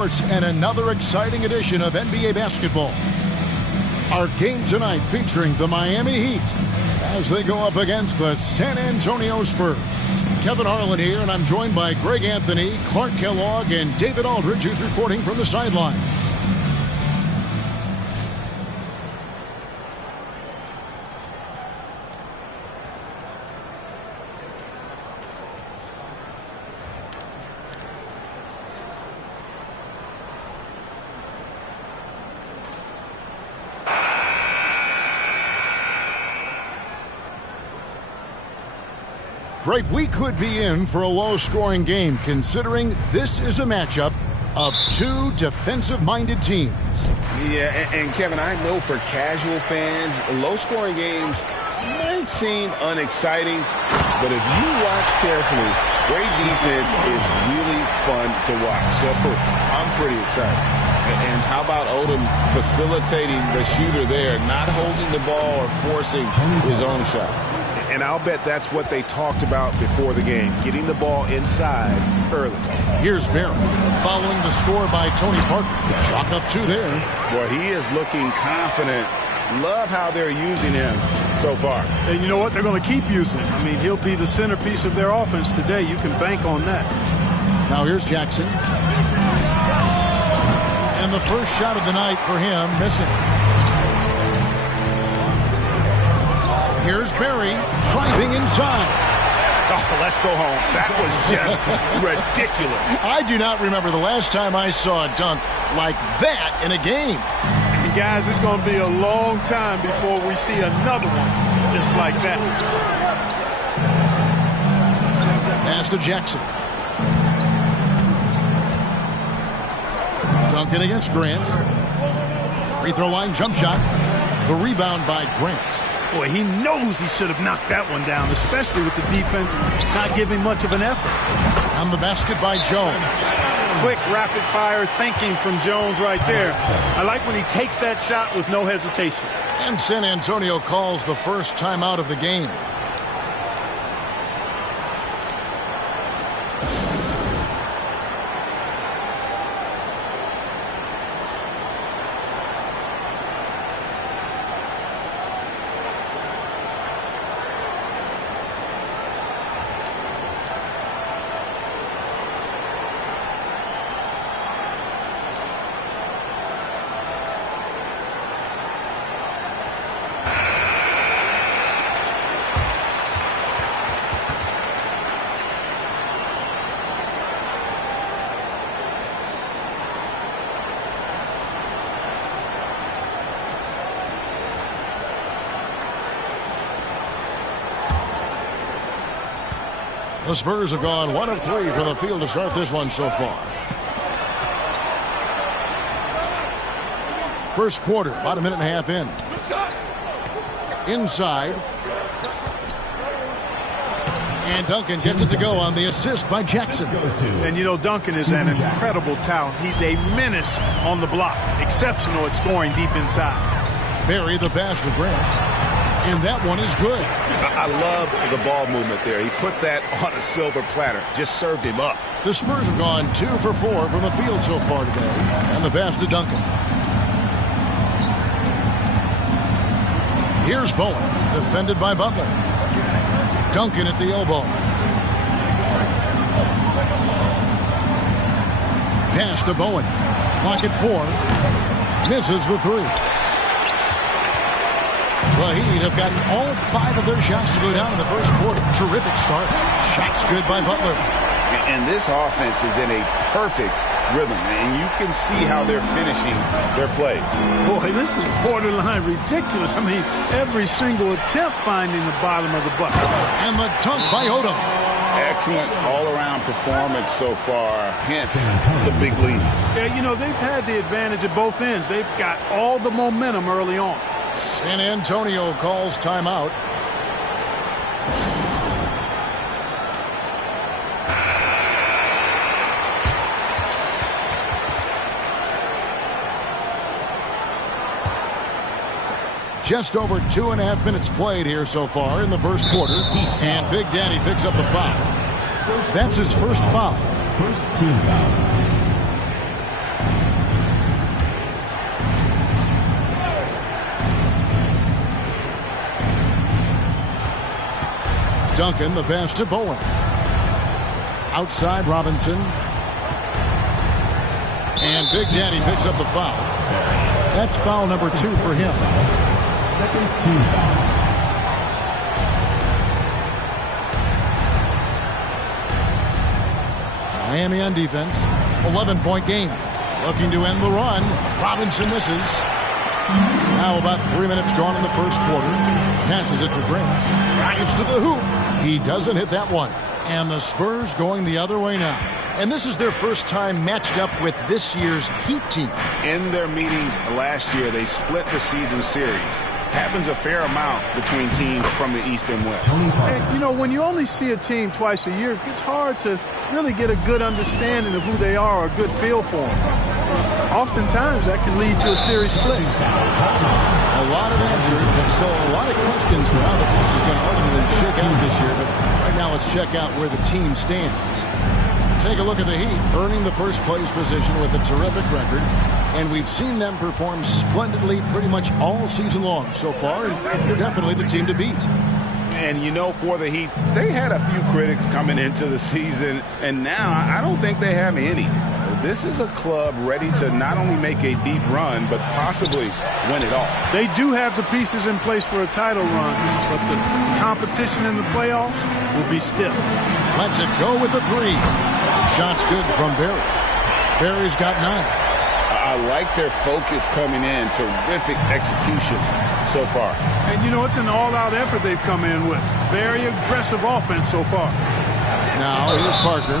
And another exciting edition of NBA basketball. Our game tonight featuring the Miami Heat as they go up against the San Antonio Spurs. Kevin Harlan here, and I'm joined by Greg Anthony, Clark Kellogg, and David Aldridge, who's reporting from the sidelines. Great, we could be in for a low-scoring game, considering this is a matchup of two defensive-minded teams. Yeah, and Kevin, I know for casual fans, low-scoring games might seem unexciting, but if you watch carefully, great defense is really fun to watch. So I'm pretty excited. And how about Odom facilitating the shooter there, not holding the ball or forcing his own shot? And I'll bet that's what they talked about before the game, getting the ball inside early. Here's Barry, following the score by Tony Parker. Chalk up two there. Boy, he is looking confident. Love how they're using him so far. And you know what? They're going to keep using him. I mean, he'll be the centerpiece of their offense today. You can bank on that. Now here's Jackson. And the first shot of the night for him, missing. Here's Barry, driving inside. Oh, let's go home. That was just ridiculous. I do not remember the last time I saw a dunk like that in a game. And guys, it's going to be a long time before we see another one just like that. Pass to Jackson. Duncan against Grant. Free throw line jump shot. The rebound by Grant. Boy, he knows he should have knocked that one down, especially with the defense not giving much of an effort. On the basket by Jones. Quick, rapid-fire thinking from Jones right there. I like when he takes that shot with no hesitation. And San Antonio calls the first timeout of the game. The Spurs have gone 1 of 3 from the field to start this one so far. First quarter, about a minute and a half in. Inside. And Duncan gets it to go on the assist by Jackson. And you know, Duncan is an incredible talent. He's a menace on the block. Exceptional at scoring deep inside. Barry the pass for Grant. And that one is good. I love the ball movement there. He put that on a silver platter. Just served him up. The Spurs have gone 2 for 4 from the field so far today. And the pass to Duncan. Here's Bowen, defended by Butler. Duncan at the elbow. Pass to Bowen. Clock at 4. Misses the 3. The Heat have gotten all 5 of their shots to go down in the first quarter. Terrific start. Shots good by Butler. And this offense is in a perfect rhythm, and you can see how they're finishing their plays. Boy, this is borderline ridiculous. I mean, every single attempt finding the bottom of the bucket. And the dunk by Odom. Excellent all-around performance so far, hence the big lead. Yeah, you know, they've had the advantage at both ends. They've got all the momentum early on. San Antonio calls timeout. Just over 2.5 minutes played here so far in the first quarter. And Big Daddy picks up the foul. That's his first foul. First team foul. Duncan, the pass to Bowen. Outside Robinson. And Big Daddy picks up the foul. That's foul number 2 for him. Second team foul. Miami on defense. 11-point game. Looking to end the run. Robinson misses. Now about 3 minutes gone in the first quarter. Passes it to Grant. Drives to the hoop. He doesn't hit that one. And the Spurs going the other way now. And this is their first time matched up with this year's Heat team. In their meetings last year, they split the season series. Happens a fair amount between teams from the East and West. And, you know, when you only see a team twice a year, it's hard to really get a good understanding of who they are or a good feel for them. Oftentimes, that can lead to a series split. A lot of answers, but still a lot of questions for how this is going to ultimately shake out this year. But right now, let's check out where the team stands. Take a look at the Heat, earning the first place position with a terrific record. And we've seen them perform splendidly pretty much all season long so far, and they're definitely the team to beat. And, you know, for the Heat, they had a few critics coming into the season, and now I don't think they have any. This is a club ready to not only make a deep run, but possibly win it all. They do have the pieces in place for a title run, but the competition in the playoffs will be stiff. Let's it go with the 3. Shot's good from Barry. Barry's got 9. I like their focus coming in. Terrific execution so far. And, you know, it's an all-out effort they've come in with. Very aggressive offense so far. Now, here's Parker.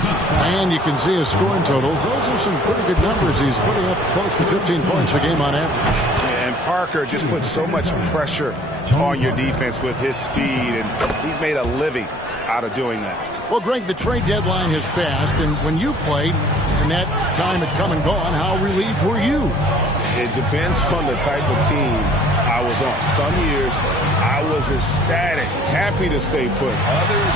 And you can see his scoring totals. Those are some pretty good numbers. He's putting up close to 15 points a game on average. And Parker just puts so much pressure on your defense with his speed, and he's made a living out of doing that. Well, Greg, the trade deadline has passed, and when you played, and that time had come and gone, how relieved were you? It depends on the type of team I was on. Some years, I was ecstatic, happy to stay put. Others,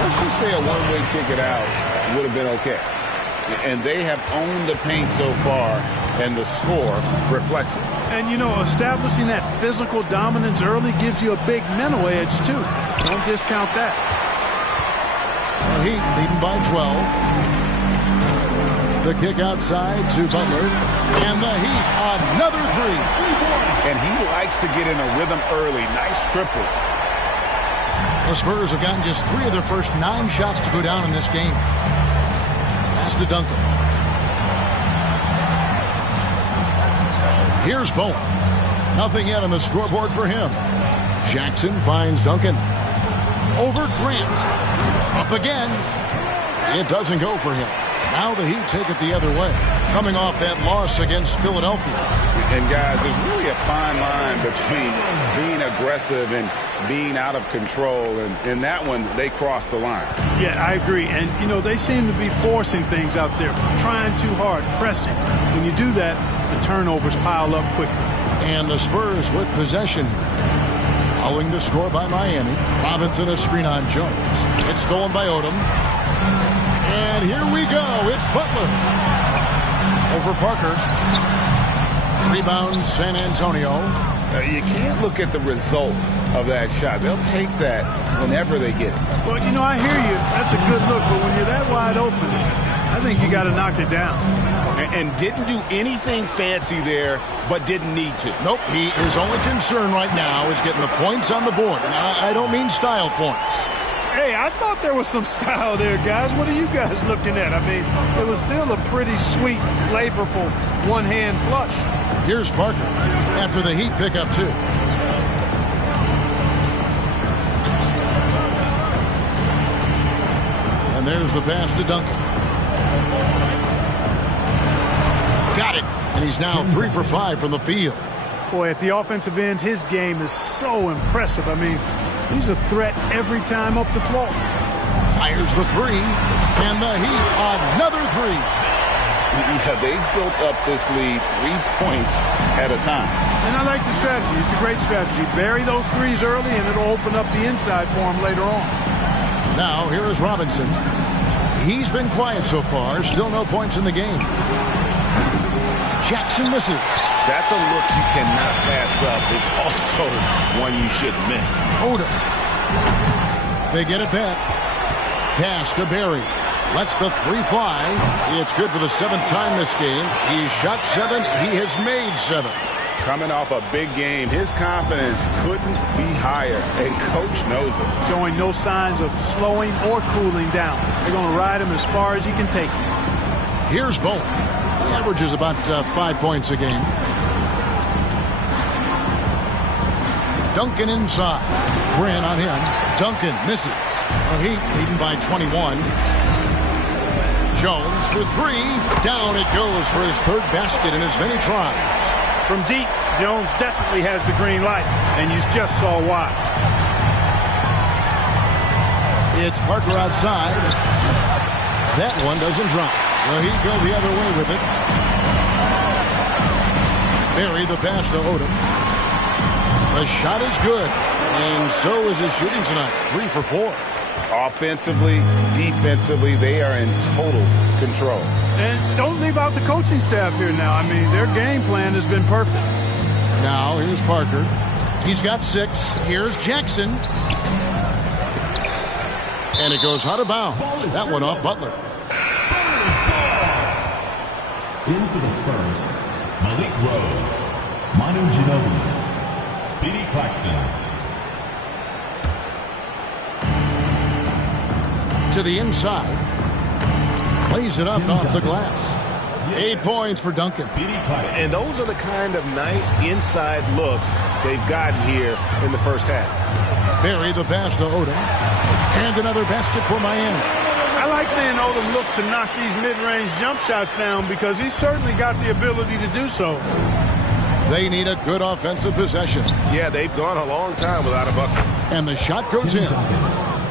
let's just say a one-way ticket out would have been okay. And they have owned the paint so far, and the score reflects it. And, you know, establishing that physical dominance early gives you a big mental edge, too. Don't discount that. The Heat leading by 12. The kick outside to Butler. And the Heat, another 3. And he likes to get in a rhythm early. Nice triple. The Spurs have gotten just 3 of their first 9 shots to go down in this game. Pass to Duncan. Here's Bowen. Nothing yet on the scoreboard for him. Jackson finds Duncan. Over Grant. Up again. It doesn't go for him. Now the Heat take it the other way. Coming off that loss against Philadelphia. And guys, there's really a fine line between being aggressive and being out of control. And in that one, they crossed the line. Yeah, I agree. And, you know, they seem to be forcing things out there. Trying too hard, pressing. When you do that, the turnovers pile up quickly. And the Spurs with possession. Following the score by Miami. Robinson a screen on Jones. It's stolen by Odom. And here we go. It's Butler. Over Parker. Rebound San Antonio. You can't look at the result of that shot. They'll take that whenever they get it. Well, you know, I hear you. That's a good look. But when you're that wide open, I think you got to knock it down. And didn't do anything fancy there, but didn't need to. Nope. His only concern right now is getting the points on the board. And I don't mean style points. Hey, I thought there was some style there, guys. What are you guys looking at? I mean, it was still a pretty sweet, flavorful one-hand flush. Here's Parker after the Heat pick up 2. And there's the pass to Duncan. Got it. And he's now 3 for 5 from the field. Boy, at the offensive end, his game is so impressive. I mean, he's a threat every time up the floor. Fires the 3. And the Heat, another 3. Yeah, they built up this lead 3 points at a time. And I like the strategy. It's a great strategy. Bury those threes early, and it'll open up the inside for him later on. Now, here is Robinson. He's been quiet so far. Still no points in the game. Jackson misses. That's a look you cannot pass up. It's also one you shouldn't miss. Odom. They get it back. Pass to Barry. Lets the three fly. It's good for the 7th time this game. He's shot 7. He has made 7. Coming off a big game, his confidence couldn't be higher, and Coach knows it. Showing no signs of slowing or cooling down. They're going to ride him as far as he can take him. Here's Bowen. He averages about 5 points a game. Duncan inside. Grant on him. Duncan misses. Heat leading by 21. Jones for 3. Down it goes for his 3rd basket in as many tries. From deep, Jones definitely has the green light, and you just saw why. It's Parker outside. That one doesn't drop. The Heat go the other way with it. Barry the pass to Odom. The shot is good, and so is his shooting tonight. 3 for 4. Offensively, defensively, they are in total control. And don't leave out the coaching staff here now. I mean, their game plan has been perfect. Now, here's Parker. He's got 6. Here's Jackson. And it goes out of bounds. That one off Butler. In for the Spurs, Malik Rose, Manu Ginobili, Speedy Claxton. To the inside. Plays it up off the glass. 8 points for Duncan. And those are the kind of nice inside looks they've gotten here in the first half. Barry the pass to Odom. And another basket for Miami. I like seeing Odom look to knock these mid-range jump shots down because he's certainly got the ability to do so. They need a good offensive possession. Yeah, they've gone a long time without a bucket. And the shot goes in.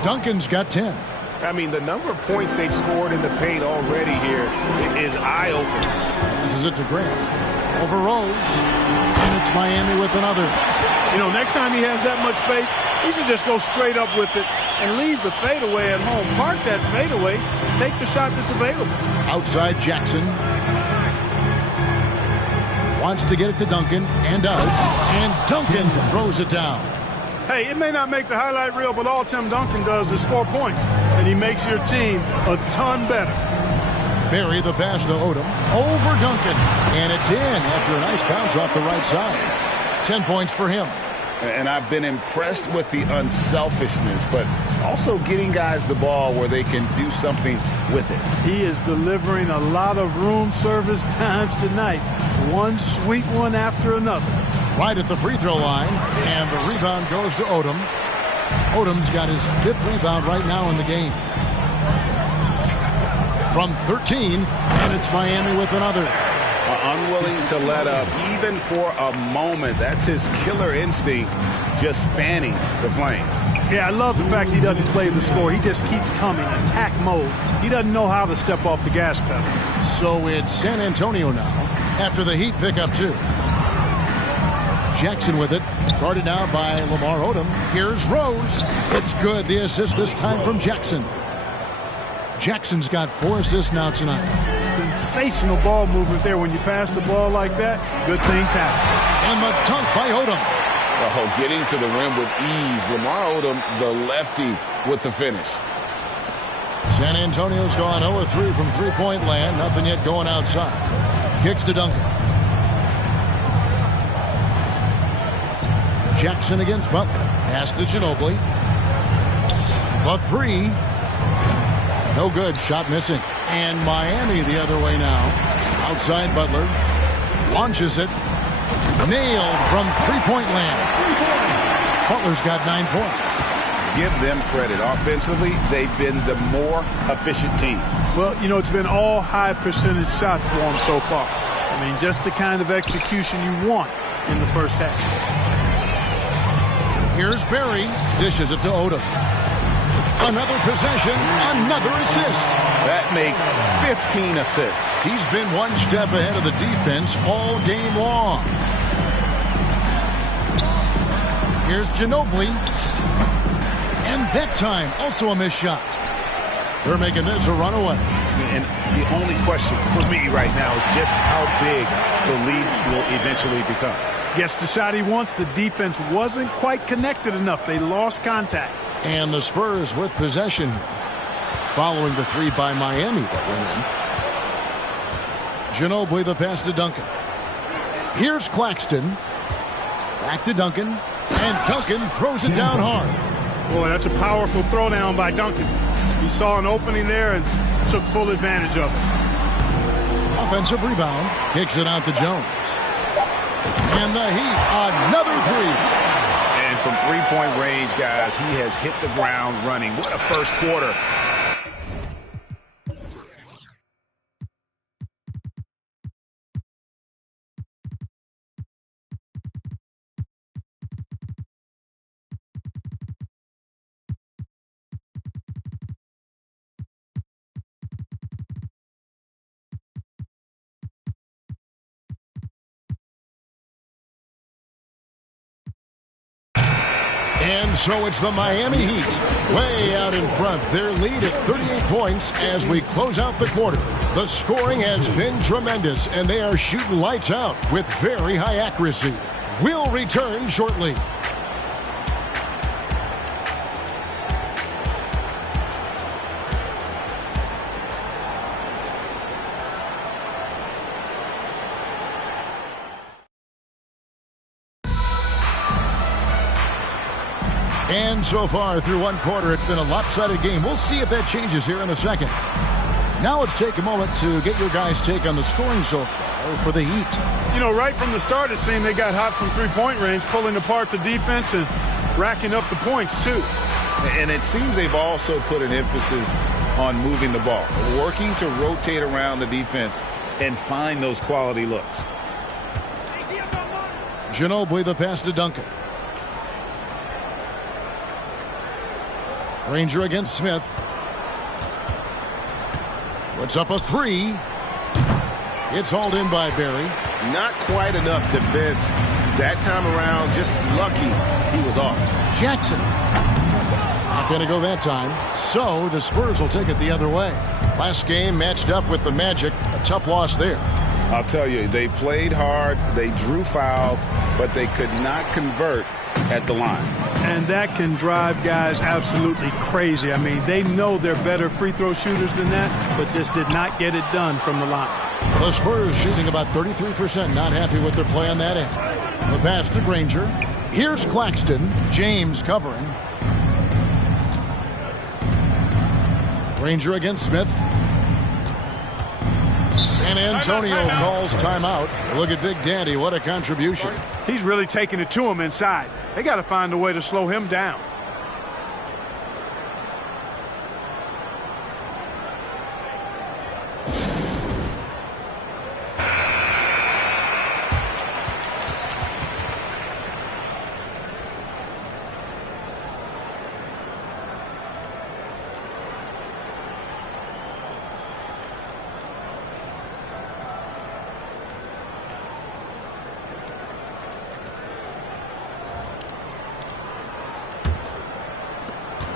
Duncan's got 10. I mean, the number of points they've scored in the paint already here is eye-opening. This is it to Grant. Over Rose. And it's Miami with another. You know, next time he has that much space, he should just go straight up with it and leave the fadeaway at home. Park that fadeaway. Take the shot that's available. Outside Jackson. Wants to get it to Duncan. And does. And Duncan throws it down. Hey, it may not make the highlight reel, but all Tim Duncan does is score points. And he makes your team a ton better. Barry the pass to Odom. Over Duncan. And it's in after a nice bounce off the right side. 10 points for him. And I've been impressed with the unselfishness, but also getting guys the ball where they can do something with it. He is delivering a lot of room service times tonight. One sweet one after another. Right at the free throw line, and the rebound goes to Odom. Odom's got his 5th rebound right now in the game. From 13, and it's Miami with another. Unwilling to let up, even for a moment. That's his killer instinct, just fanning the flame. Yeah, I love the fact he doesn't play the score. He just keeps coming, attack mode. He doesn't know how to step off the gas pedal. So it's San Antonio now, after the Heat pick up 2. Jackson with it, guarded now by Lamar Odom. Here's Rose. It's good. The assist this time from Jackson. Jackson's got 4 assists now tonight. Sensational ball movement there. When you pass the ball like that, good things happen. And the dunk by Odom. Oh, getting to the rim with ease. Lamar Odom, the lefty, with the finish. San Antonio's gone 0-3 from three-point land. Nothing yet going outside. Kicks to Duncan. Jackson against Butler. Pass to Ginobili. The 3. No good. Shot missing. And Miami the other way now. Outside Butler. Launches it. Nailed from three-point land. Butler's got 9 points. Give them credit. Offensively, they've been the more efficient team. Well, you know, it's been all high percentage shots for them so far. I mean, just the kind of execution you want in the first half. Here's Barry. Dishes it to Odom. Another possession. Another assist. That makes 15 assists. He's been one step ahead of the defense all game long. Here's Ginobili. And that time, also a missed shot. They're making this a runaway. And the only question for me right now is just how big the lead will eventually become. Gets the shot he wants. The defense wasn't quite connected enough. They lost contact. And the Spurs with possession following the three by Miami that went in. Ginobili the pass to Duncan. Here's Claxton. Back to Duncan. And Duncan throws it down hard. Boy, that's a powerful throwdown by Duncan. He saw an opening there and took full advantage of it. Offensive rebound. Kicks it out to Jones. And the Heat, another three. And from three-point range, guys, he has hit the ground running. What a first quarter. And so it's the Miami Heat way out in front. Their lead at 38 points as we close out the quarter. The scoring has been tremendous, and they are shooting lights out with very high accuracy. We'll return shortly. And so far through one quarter, it's been a lopsided game. We'll see if that changes here in a second. Now let's take a moment to get your guys' take on the scoring so far for the Heat. You know, right from the start, it seemed they got hot from three-point range, pulling apart the defense and racking up the points, too. And it seems they've also put an emphasis on moving the ball, working to rotate around the defense and find those quality looks. Ginobili the pass to Duncan. Ranger against Smith. Puts up a three. It's hauled in by Barry. Not quite enough defense that time around. Just lucky he was off. Jackson. Not going to go that time. So the Spurs will take it the other way. Last game matched up with the Magic. A tough loss there. I'll tell you, they played hard. They drew fouls, but they could not convert at the line. And that can drive guys absolutely crazy. I mean, they know they're better free throw shooters than that, but just did not get it done from the line. The Spurs shooting about 33%, not happy with their play on that end. The pass to Granger. Here's Claxton. James covering. Granger against Smith. San Antonio calls timeout. Look at Big Daddy. What a contribution. He's really taking it to him inside. They got to find a way to slow him down.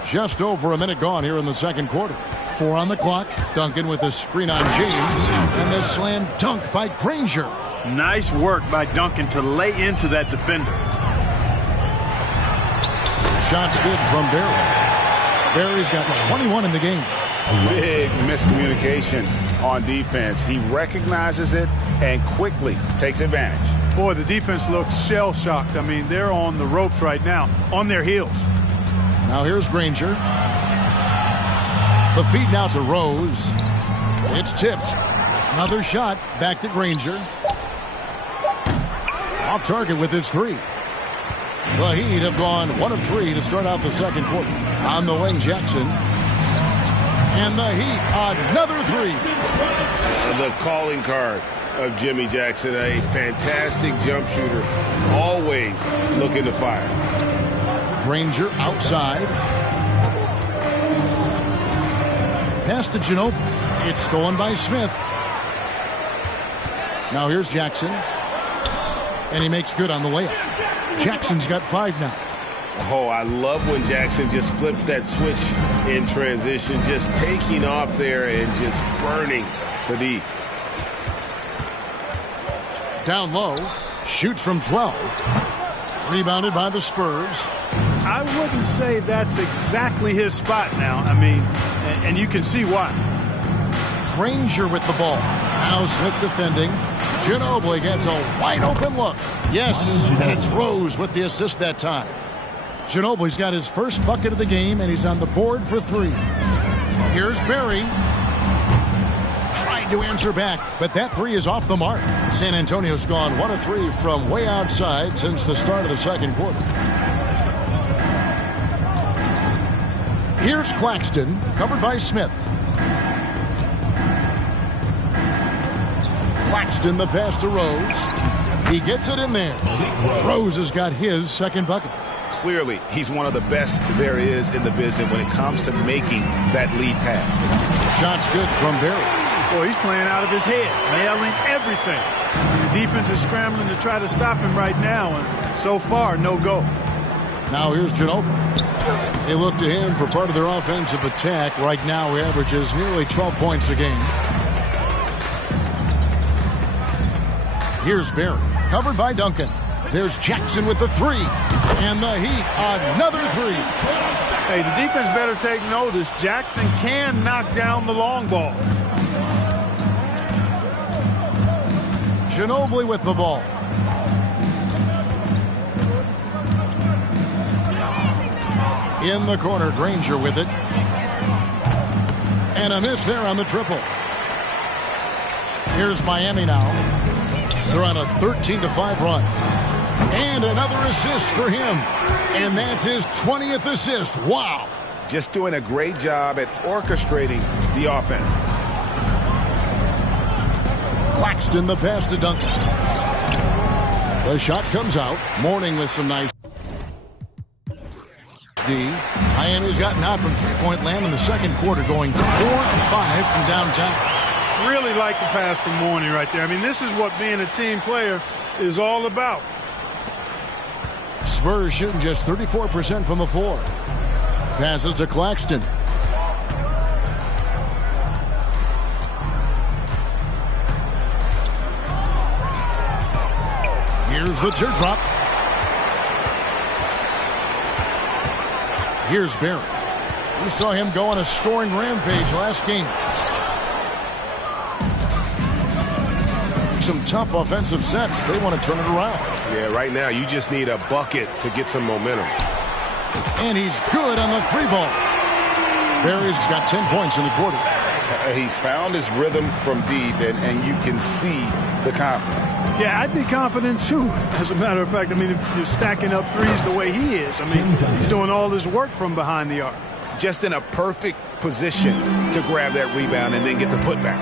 Just over a minute gone here in the second quarter. 4 on the clock. Duncan with a screen on James. And the slam dunk by Granger. Nice work by Duncan to lay into that defender. Shot's good from Barry. Barry's got 21 in the game. Big miscommunication on defense. He recognizes it and quickly takes advantage. Boy, the defense looks shell-shocked. I mean, they're on the ropes right now, on their heels. Now here's Granger. The feed now to Rose. It's tipped. Another shot. Back to Granger. Off target with his three. The Heat have gone 1 of 3 to start out the second quarter. On the wing, Jackson. And the Heat, another three. The calling card of Jimmy Jackson, a fantastic jump shooter. Always looking to fire. Granger outside. Pass to Ginobili. It's stolen by Smith. Now here's Jackson. And he makes good on the layup. Jackson's got 5 now. Oh, I love when Jackson just flips that switch in transition, just taking off there and just burning the D. Down low. Shoots from 12. Rebounded by the Spurs. I wouldn't say that's exactly his spot now. I mean, and you can see why. Granger with the ball. Now Smith defending. Ginobili gets a wide open look. Yes, and it's Rose with the assist that time. Ginobili's got his first bucket of the game, and he's on the board for 3. Here's Barry. Tried to answer back, but that 3 is off the mark. San Antonio's gone 1 of 3 from way outside since the start of the second quarter. Here's Claxton, covered by Smith. Claxton, the pass to Rose. He gets it in there. Rose has got his second bucket. Clearly, he's one of the best there is in the business when it comes to making that lead pass. Shot's good from Barry. Boy, he's playing out of his head, nailing everything. The defense is scrambling to try to stop him right now, and so far, no go. Now here's Ginobili. They look to him for part of their offensive attack. Right now, he averages nearly 12 points a game. Here's Barry, covered by Duncan. There's Jackson with the 3. And the Heat, another 3. Hey, the defense better take notice. Jackson can knock down the long ball. Ginobili with the ball. In the corner, Granger with it. And a miss there on the triple. Here's Miami now. They're on a 13-5 run. And another assist for him. And that's his 20th assist. Wow. Just doing a great job at orchestrating the offense. Claxton, the pass to Duncan. The shot comes out. Mourning with some nice D. Miami's gotten hot from three-point land in the second quarter, going 4 of 5 from downtown. Really like the pass from Mourning right there. I mean, this is what being a team player is all about. Spurs shooting just 34% from the floor. Passes to Claxton. Here's the teardrop. Here's Barry. We saw him go on a scoring rampage last game. Some tough offensive sets. They want to turn it around. Yeah, right now you just need a bucket to get some momentum. And he's good on the 3-ball. Barry's got 10 points in the quarter. He's found his rhythm from deep, and you can see the confidence. Yeah, I'd be confident too. As a matter of fact, I mean, if you're stacking up threes the way he is, I mean, he's doing all this work from behind the arc. Just in a perfect position to grab that rebound and then get the putback.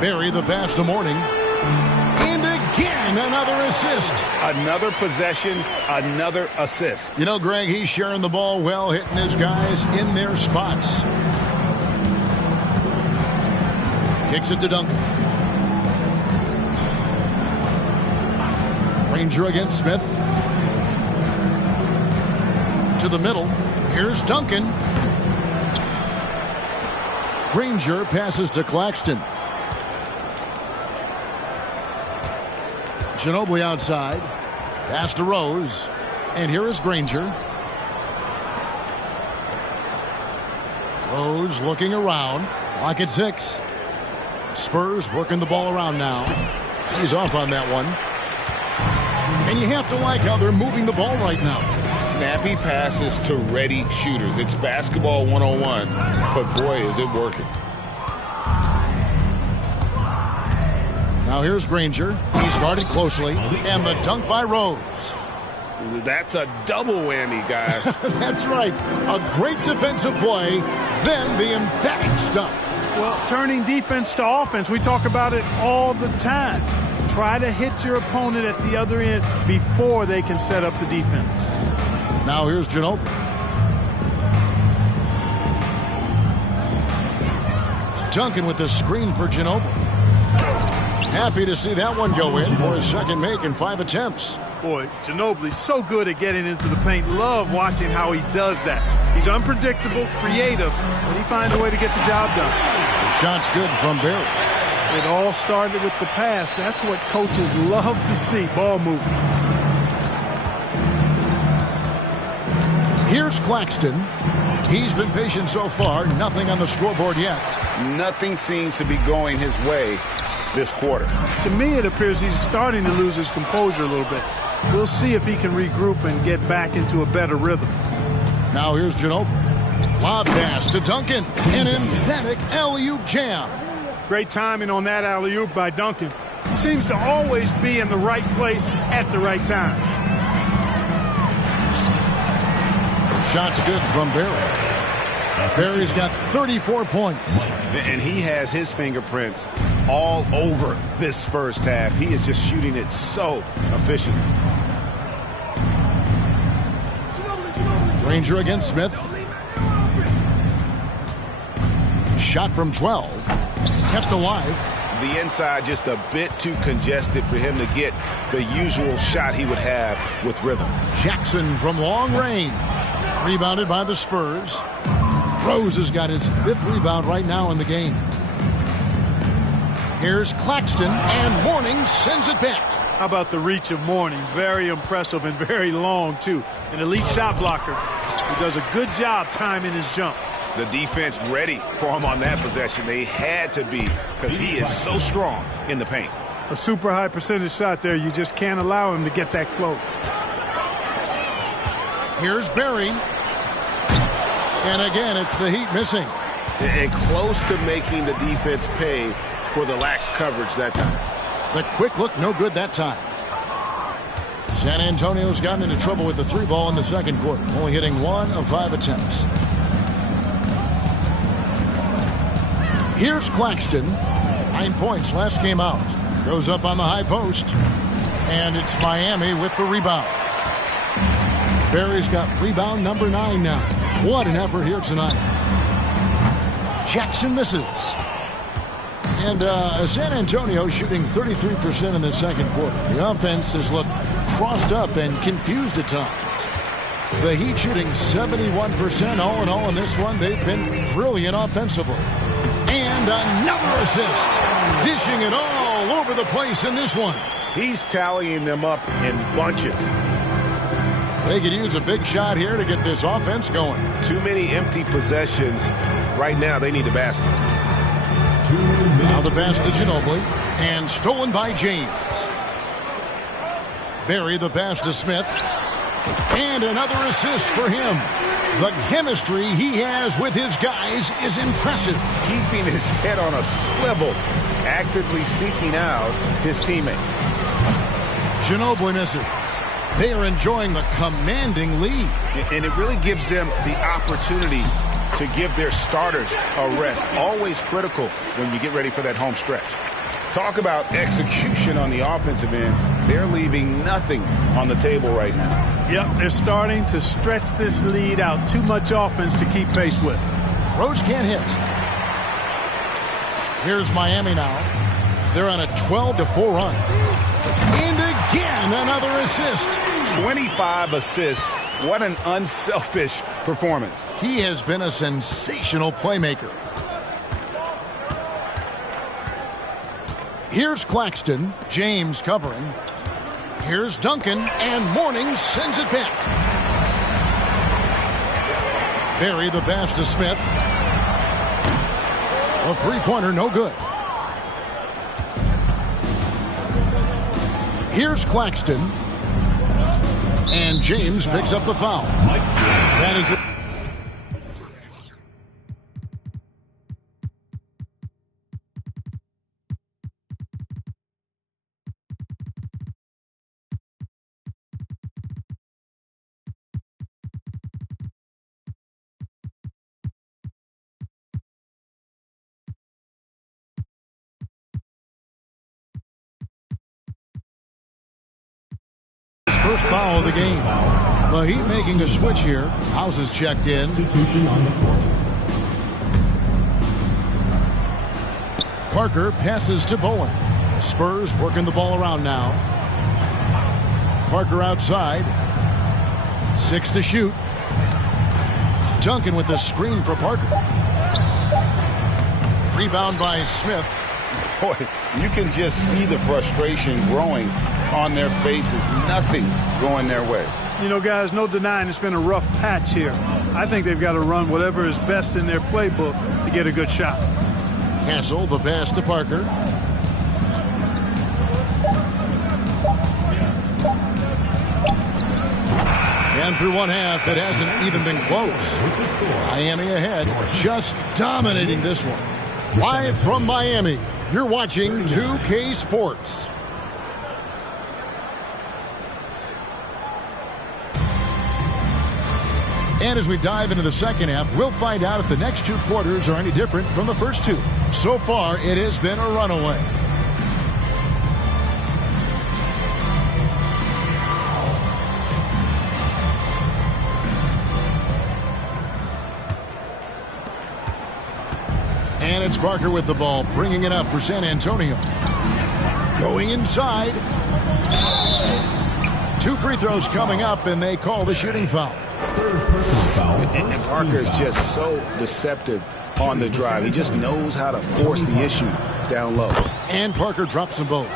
Barry, the pass to Mourning. And again, another assist. Another possession, another assist. You know, Greg, he's sharing the ball well, hitting his guys in their spots. Kicks it to Duncan. Granger against Smith. To the middle. Here's Duncan. Granger passes to Claxton. Ginobili outside. Pass to Rose. And here is Granger. Rose looking around. Clock at 6. Spurs working the ball around now. He's off on that one. And you have to like how they're moving the ball right now. Snappy passes to ready shooters. It's basketball 101, but boy, is it working. Now here's Granger. He's guarded closely. And the dunk by Rose. That's a double whammy, guys. That's right. A great defensive play, then the emphatic stuff. Well, turning defense to offense, we talk about it all the time. Try to hit your opponent at the other end before they can set up the defense. Now here's Ginobili. Duncan with the screen for Ginobili. Happy to see that one go in for his second make in 5 attempts. Boy, Ginobili's so good at getting into the paint. Love watching how he does that. He's unpredictable, creative, but he finds a way to get the job done. The shot's good from Barry. It all started with the pass. That's what coaches love to see, ball movement. Here's Claxton. He's been patient so far. Nothing on the scoreboard yet. Nothing seems to be going his way this quarter. To me, it appears he's starting to lose his composure a little bit. We'll see if he can regroup and get back into a better rhythm. Now here's Ginobili. Lob pass to Duncan. An emphatic alley-oop jam. Great timing on that alley-oop by Duncan. He seems to always be in the right place at the right time. Shot's good from Barry. Barry's got 34 points. And he has his fingerprints all over this first half. He is just shooting it so efficient. Ranger against Smith. Shot from 12. Kept alive. The inside just a bit too congested for him to get the usual shot he would have with rhythm. Jackson from long range. Rebounded by the Spurs. Rose has got his 5th rebound right now in the game. Here's Claxton, and Mourning sends it back. How about the reach of Mourning? Very impressive and very long, too. An elite shot blocker who does a good job timing his jump. The defense ready for him on that possession. They had to be, because he is so strong in the paint. A super high percentage shot there. You just can't allow him to get that close. Here's Barry. And again, it's the Heat missing. And close to making the defense pay for the lax coverage that time. The quick look, no good that time. San Antonio's gotten into trouble with the 3-ball in the second quarter, only hitting 1 of 5 attempts. Here's Claxton. 9 points last game out. Goes up on the high post. And it's Miami with the rebound. Barry's got rebound number 9 now. What an effort here tonight. Jackson misses. And San Antonio shooting 33% in the second quarter. The offense has looked crossed up and confused at times. The Heat shooting 71% all in all in this one. They've been brilliant offensively. And another assist. Dishing it all over the place in this one. He's tallying them up in bunches. They could use a big shot here to get this offense going. Too many empty possessions. Right now, they need a basket. Now the pass to Ginobili. And stolen by James. Barry the pass to Smith. And another assist for him. The chemistry he has with his guys is impressive. Keeping his head on a swivel. Actively seeking out his teammate. Ginobili misses. They are enjoying the commanding lead. And it really gives them the opportunity to give their starters a rest. Always critical when you get ready for that home stretch. Talk about execution on the offensive end. They're leaving nothing on the table right now. Yep, they're starting to stretch this lead out. Too much offense to keep pace with. Rose can't hit. Here's Miami now. They're on a 12-4 run. And again, another assist. 25 assists. What an unselfish performance. He has been a sensational playmaker. Here's Claxton. James covering. Here's Duncan. And Mourning sends it back. Barry the pass to Smith. A three-pointer, no good. Here's Claxton. And James picks up the foul. That is it. First foul of the game. The Heat making a switch here. House is checked in. Parker passes to Bowen. Spurs working the ball around now. Parker outside. 6 to shoot. Duncan with the screen for Parker. Rebound by Smith. Boy, you can just see the frustration growing on their faces. Nothing going their way. You know, guys, no denying it's been a rough patch here. I think they've got to run whatever is best in their playbook to get a good shot. Hassel, the pass to Parker. And through one half, it hasn't even been close. Miami ahead, just dominating this one. Live from Miami, you're watching 2K Sports. And as we dive into the second half, we'll find out if the next two quarters are any different from the first two. So far, it has been a runaway. And it's Parker with the ball, bringing it up for San Antonio. Going inside. 2 free throws coming up, and they call the shooting foul. And Parker is just so deceptive on the drive. He just knows how to force the issue down low. And Parker drops them both.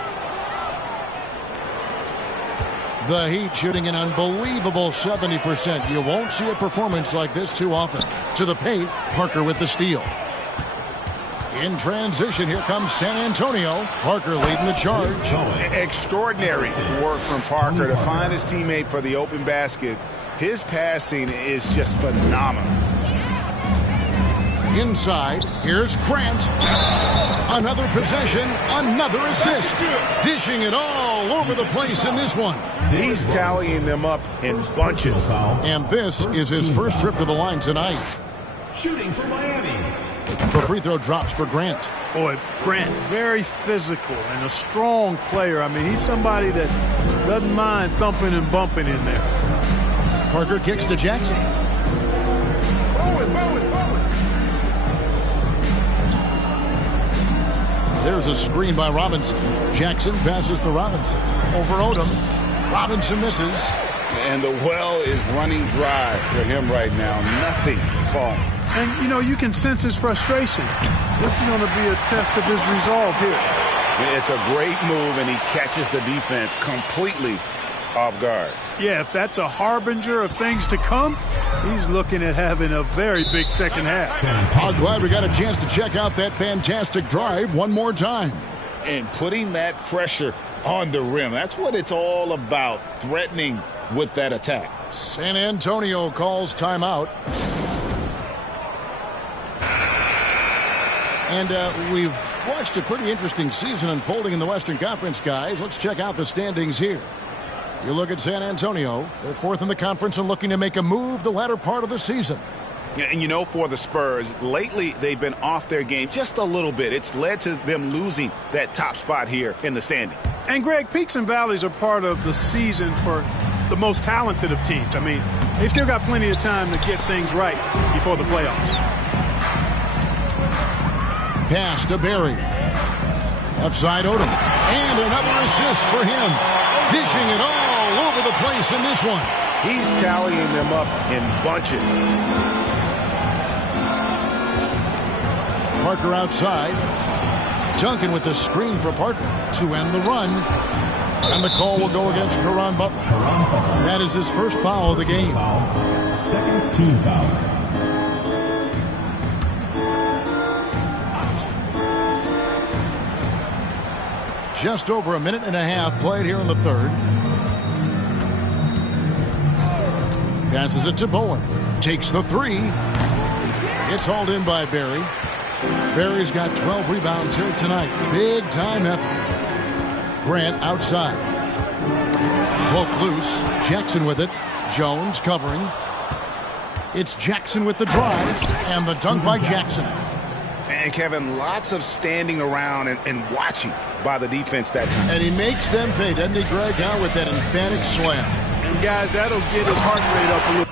The Heat shooting an unbelievable 70%. You won't see a performance like this too often. To the paint, Parker with the steal. In transition, here comes San Antonio. Parker leading the charge. Extraordinary work from Parker to find his teammate for the open basket. His passing is just phenomenal. Inside, here's Grant. Another possession, another assist. Dishing it all over the place in this one. He's tallying them up in bunches. And this is his first trip to the line tonight. Shooting for Miami. The free throw drops for Grant. Boy, Grant, very physical and a strong player. I mean, he's somebody that doesn't mind thumping and bumping in there. Parker kicks to Jackson. There's a screen by Robinson. Jackson passes to Robinson. Over Odom. Robinson misses. And the well is running dry for him right now. Nothing falling. And, you know, you can sense his frustration. This is going to be a test of his resolve here. It's a great move, and he catches the defense completely off guard. Yeah, if that's a harbinger of things to come, he's looking at having a very big second half. I'm glad we got a chance to check out that fantastic drive one more time. And putting that pressure on the rim, that's what it's all about, threatening with that attack. San Antonio calls timeout. And we've watched a pretty interesting season unfolding in the Western Conference, guys. Let's check out the standings here. You look at San Antonio. They're fourth in the conference and looking to make a move the latter part of the season. And you know, for the Spurs, lately they've been off their game just a little bit. It's led to them losing that top spot here in the standing. And, Greg, peaks and valleys are part of the season for the most talented of teams. I mean, they've still got plenty of time to get things right before the playoffs. Pass to Barry. Left side Odom. And another assist for him. Dishing it all over the place in this one. He's tallying them up in bunches. Parker outside. Duncan with the screen for Parker to end the run. And the call will go against Caron Butler. That is his first foul of the game. Second team foul. Just over a minute and a half played here in the third. Passes it to Bowen. Takes the three. It's hauled in by Barry. Barry's got 12 rebounds here tonight. Big time effort. Grant outside. Poke loose. Jackson with it. Jones covering. It's Jackson with the drive. And the dunk by Jackson. And, Kevin, lots of standing around and watching by the defense that time. And he makes them pay, doesn't he, Greg, with that emphatic slam. And, guys, that'll get his heart rate up a little.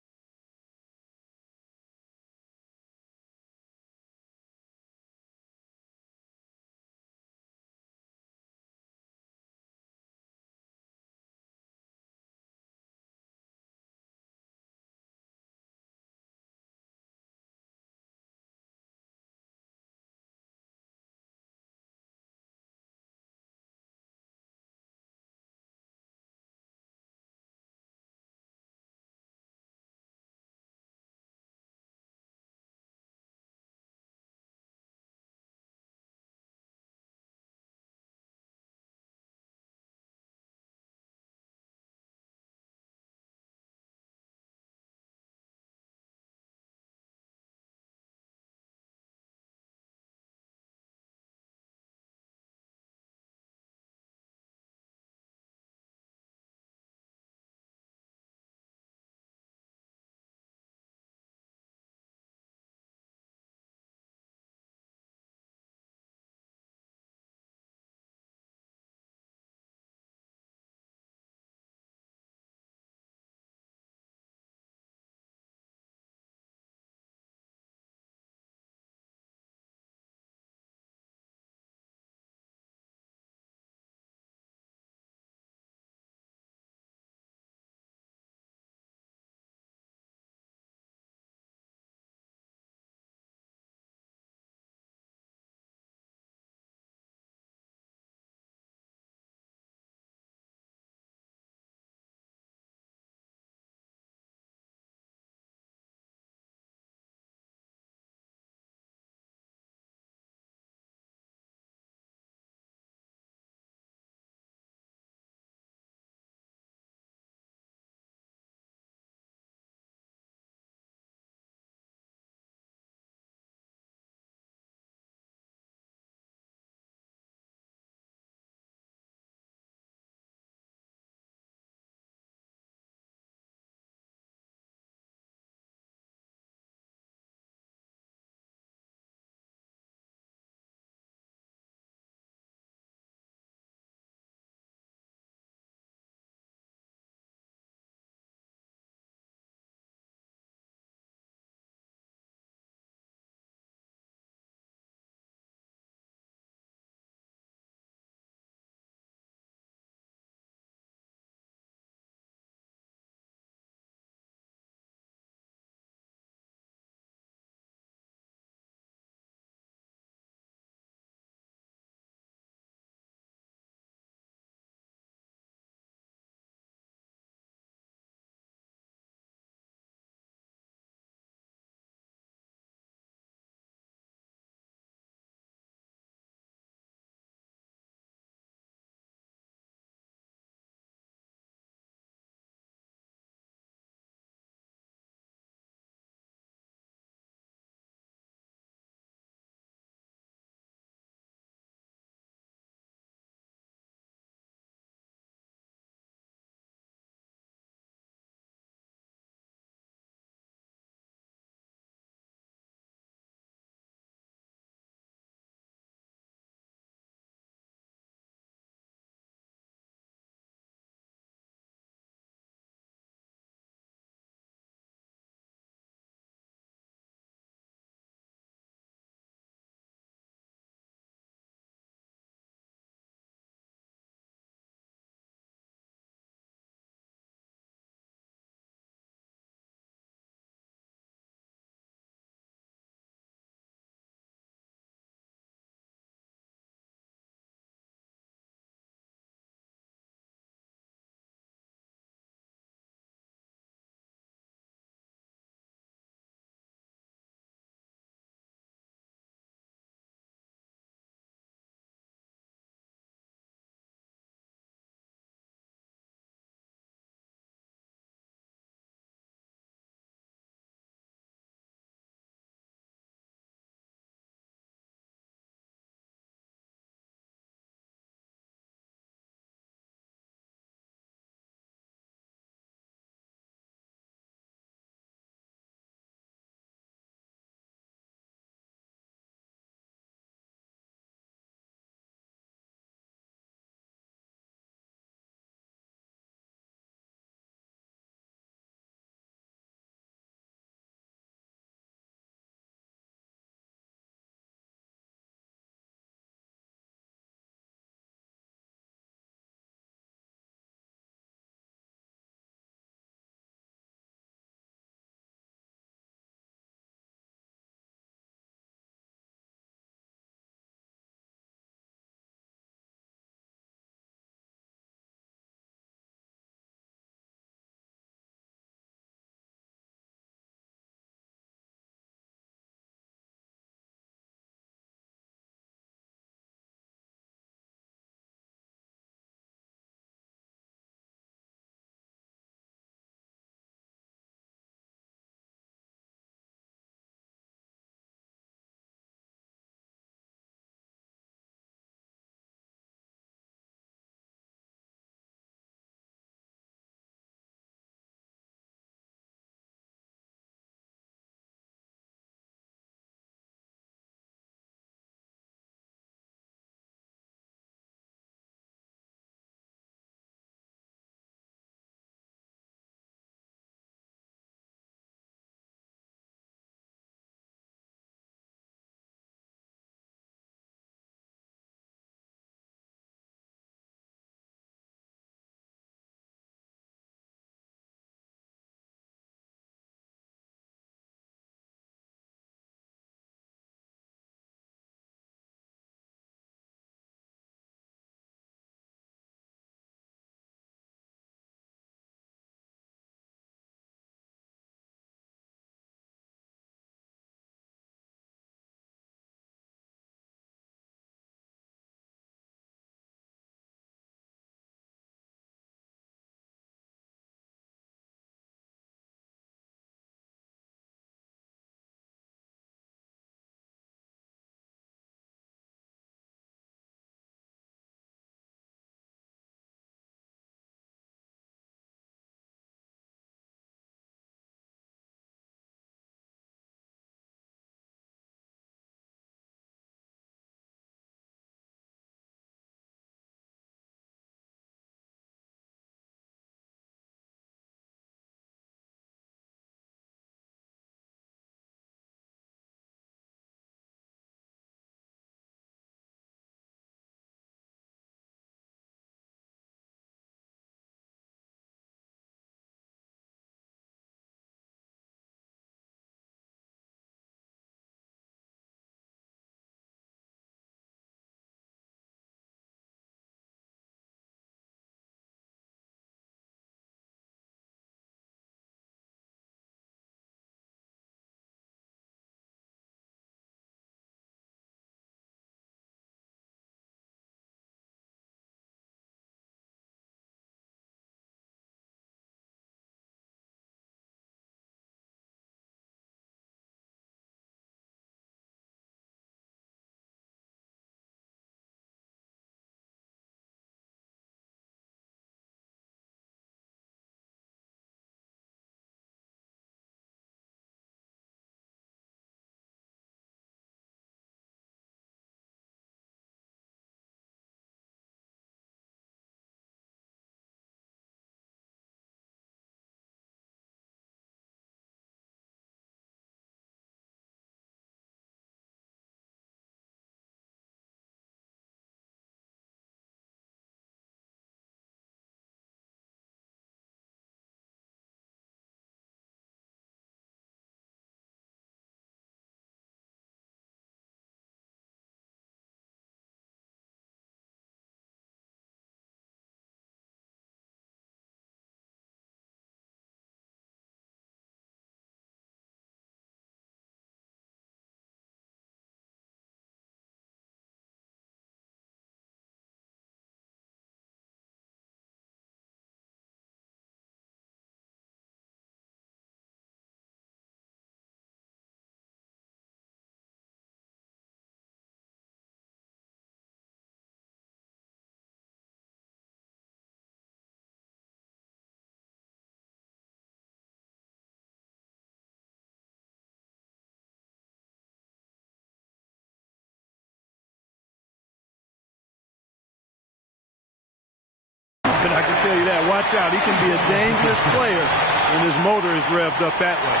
but I can tell you that. Watch out. He can be a dangerous player when his motor is revved up that way.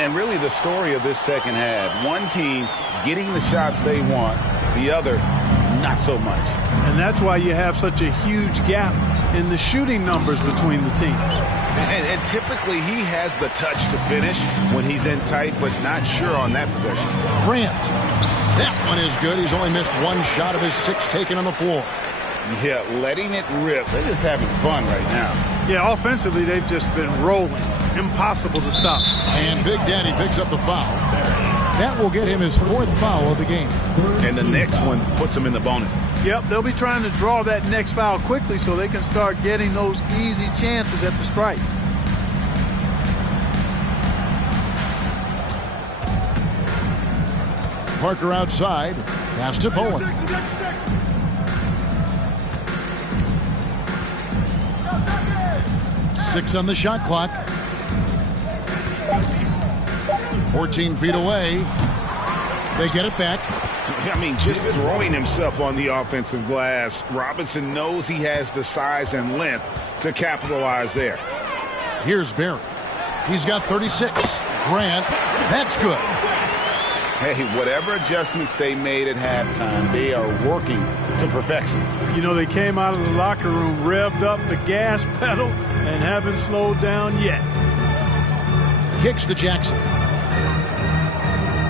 And really the story of this second half, one team getting the shots they want, the other not so much. And that's why you have such a huge gap in the shooting numbers between the teams. And typically he has the touch to finish when he's in tight, but not sure on that possession. Grant. That one is good. He's only missed one shot of his 6 taken on the floor. Yeah, letting it rip. They're just having fun right now. Yeah, offensively, they've just been rolling. Impossible to stop. And Big Daddy picks up the foul. That will get him his 4th foul of the game. And the next one puts him in the bonus. Yep, they'll be trying to draw that next foul quickly so they can start getting those easy chances at the stripe. Parker outside. Pass to Bowen. Six on the shot clock. 14 feet away. They get it back. I mean, just throwing himself on the offensive glass. Robinson knows he has the size and length to capitalize there. Here's Barry. He's got 36. Grant. That's good. Hey, whatever adjustments they made at halftime, they are working to perfection. You know, they came out of the locker room, revved up the gas pedal, and haven't slowed down yet. Kicks to Jackson.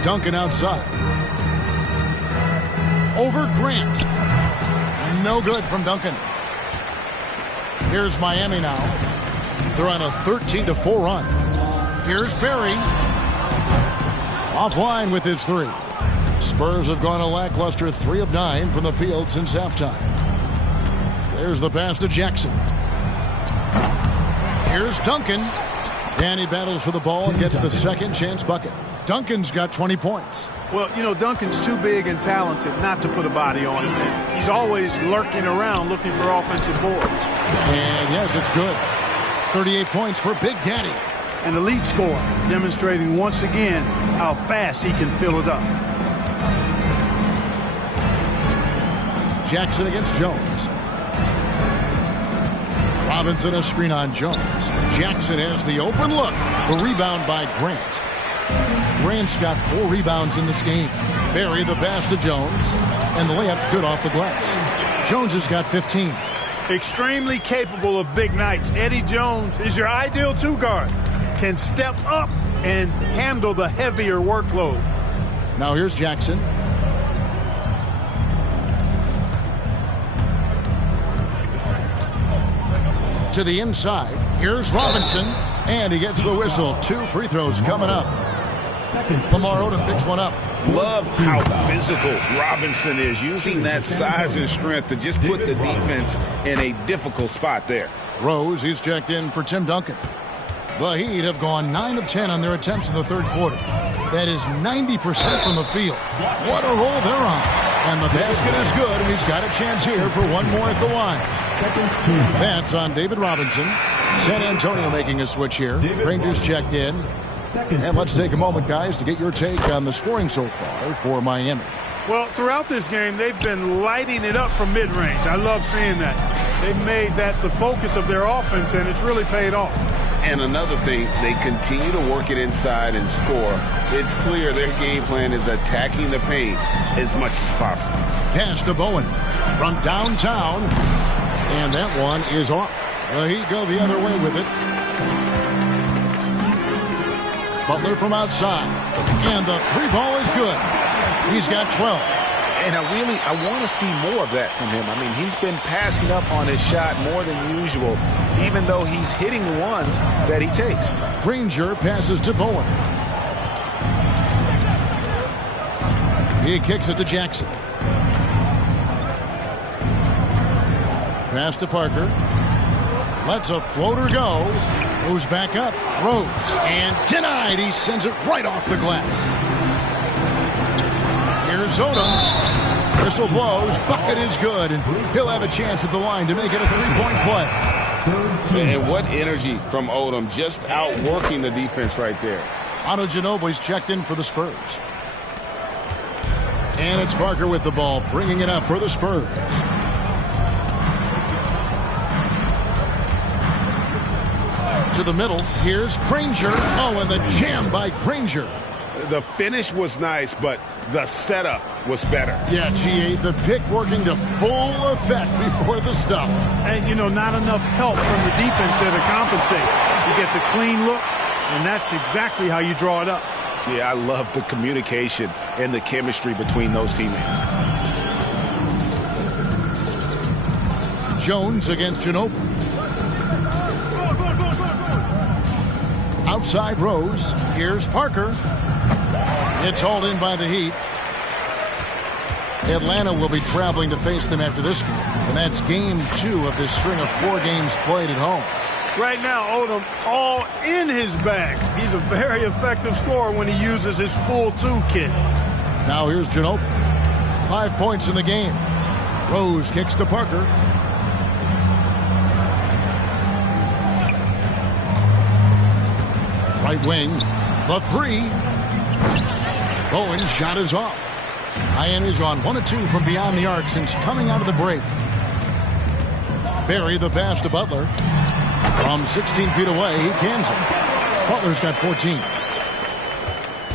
Duncan outside. Over Grant. No good from Duncan. Here's Miami now. They're on a 13-4 run. Here's Barry. Offline with his 3. Spurs have gone a lackluster 3 of 9 from the field since halftime. There's the pass to Jackson. Here's Duncan. And he battles for the ball and gets the second chance bucket. Duncan's got 20 points. Well, you know, Duncan's too big and talented not to put a body on him. And he's always lurking around looking for offensive boards. And yes, it's good. 38 points for Big Daddy. An elite scorer, demonstrating once again how fast he can fill it up. Jackson against Jones. Robinson a screen on Jones. Jackson has the open look. The rebound by Grant. Grant's got 4 rebounds in this game. Barry the pass to Jones. And the layup's good off the glass. Jones has got 15. Extremely capable of big nights. Eddie Jones is your ideal 2 guard. Can step up and handle the heavier workload. Now here's Jackson. To the inside. Here's Robinson. And he gets the whistle. 2 free throws coming up. Lamar Odom picks one up. Love how physical Robinson is, using that size and strength to just put the defense in a difficult spot there. Rose, he's checked in for Tim Duncan. The Heat have gone 9 of 10 on their attempts in the third quarter. That is 90% from the field. What a roll they're on. And the basket is good, and he's got a chance here for one more at the line. That's on David Robinson. San Antonio making a switch here. Rangers checked in. And let's take a moment, guys, to get your take on the scoring so far for Miami. Well, throughout this game, they've been lighting it up from mid-range. I love seeing that. They've made that the focus of their offense, and it's really paid off. And another thing, they continue to work it inside and score. It's clear their game plan is attacking the paint as much as possible. Pass to Bowen from downtown. And that one is off. The Heat go the other way with it. Butler from outside. And the 3 ball is good. He's got 12. And I want to see more of that from him. I mean, he's been passing up on his shot more than usual, even though he's hitting the ones that he takes. Granger passes to Bowen. He kicks it to Jackson. Pass to Parker. Lets a floater go. Goes back up. Rose. And denied. He sends it right off the glass. Here's Odom. Whistle blows. Bucket is good. And he'll have a chance at the line to make it a 3-point play. And what energy from Odom. Just outworking the defense right there. Otto Ginobili's checked in for the Spurs. And it's Parker with the ball, bringing it up for the Spurs. To the middle. Here's Granger. Oh, and the jam by Granger. The finish was nice, but the setup was better. Yeah, G8, the pick working to full effect before the stuff. And, you know, not enough help from the defense there to compensate. He gets a clean look, and that's exactly how you draw it up. Yeah, I love the communication and the chemistry between those teammates. Jones against Ginobili. Outside Rose. Here's Parker. It's hauled in by the Heat. Atlanta will be traveling to face them after this game. And that's game 2 of this string of 4 games played at home. Right now, Odom all in his bag. He's a very effective scorer when he uses his full toolkit. Now here's Ginobili. 5 points in the game. Rose kicks to Parker. Right wing. The 3. Bowen's shot is off. Miami's gone 1 of 2 from beyond the arc since coming out of the break. Barry the pass to Butler. From 16 feet away, he cans it. Butler's got 14.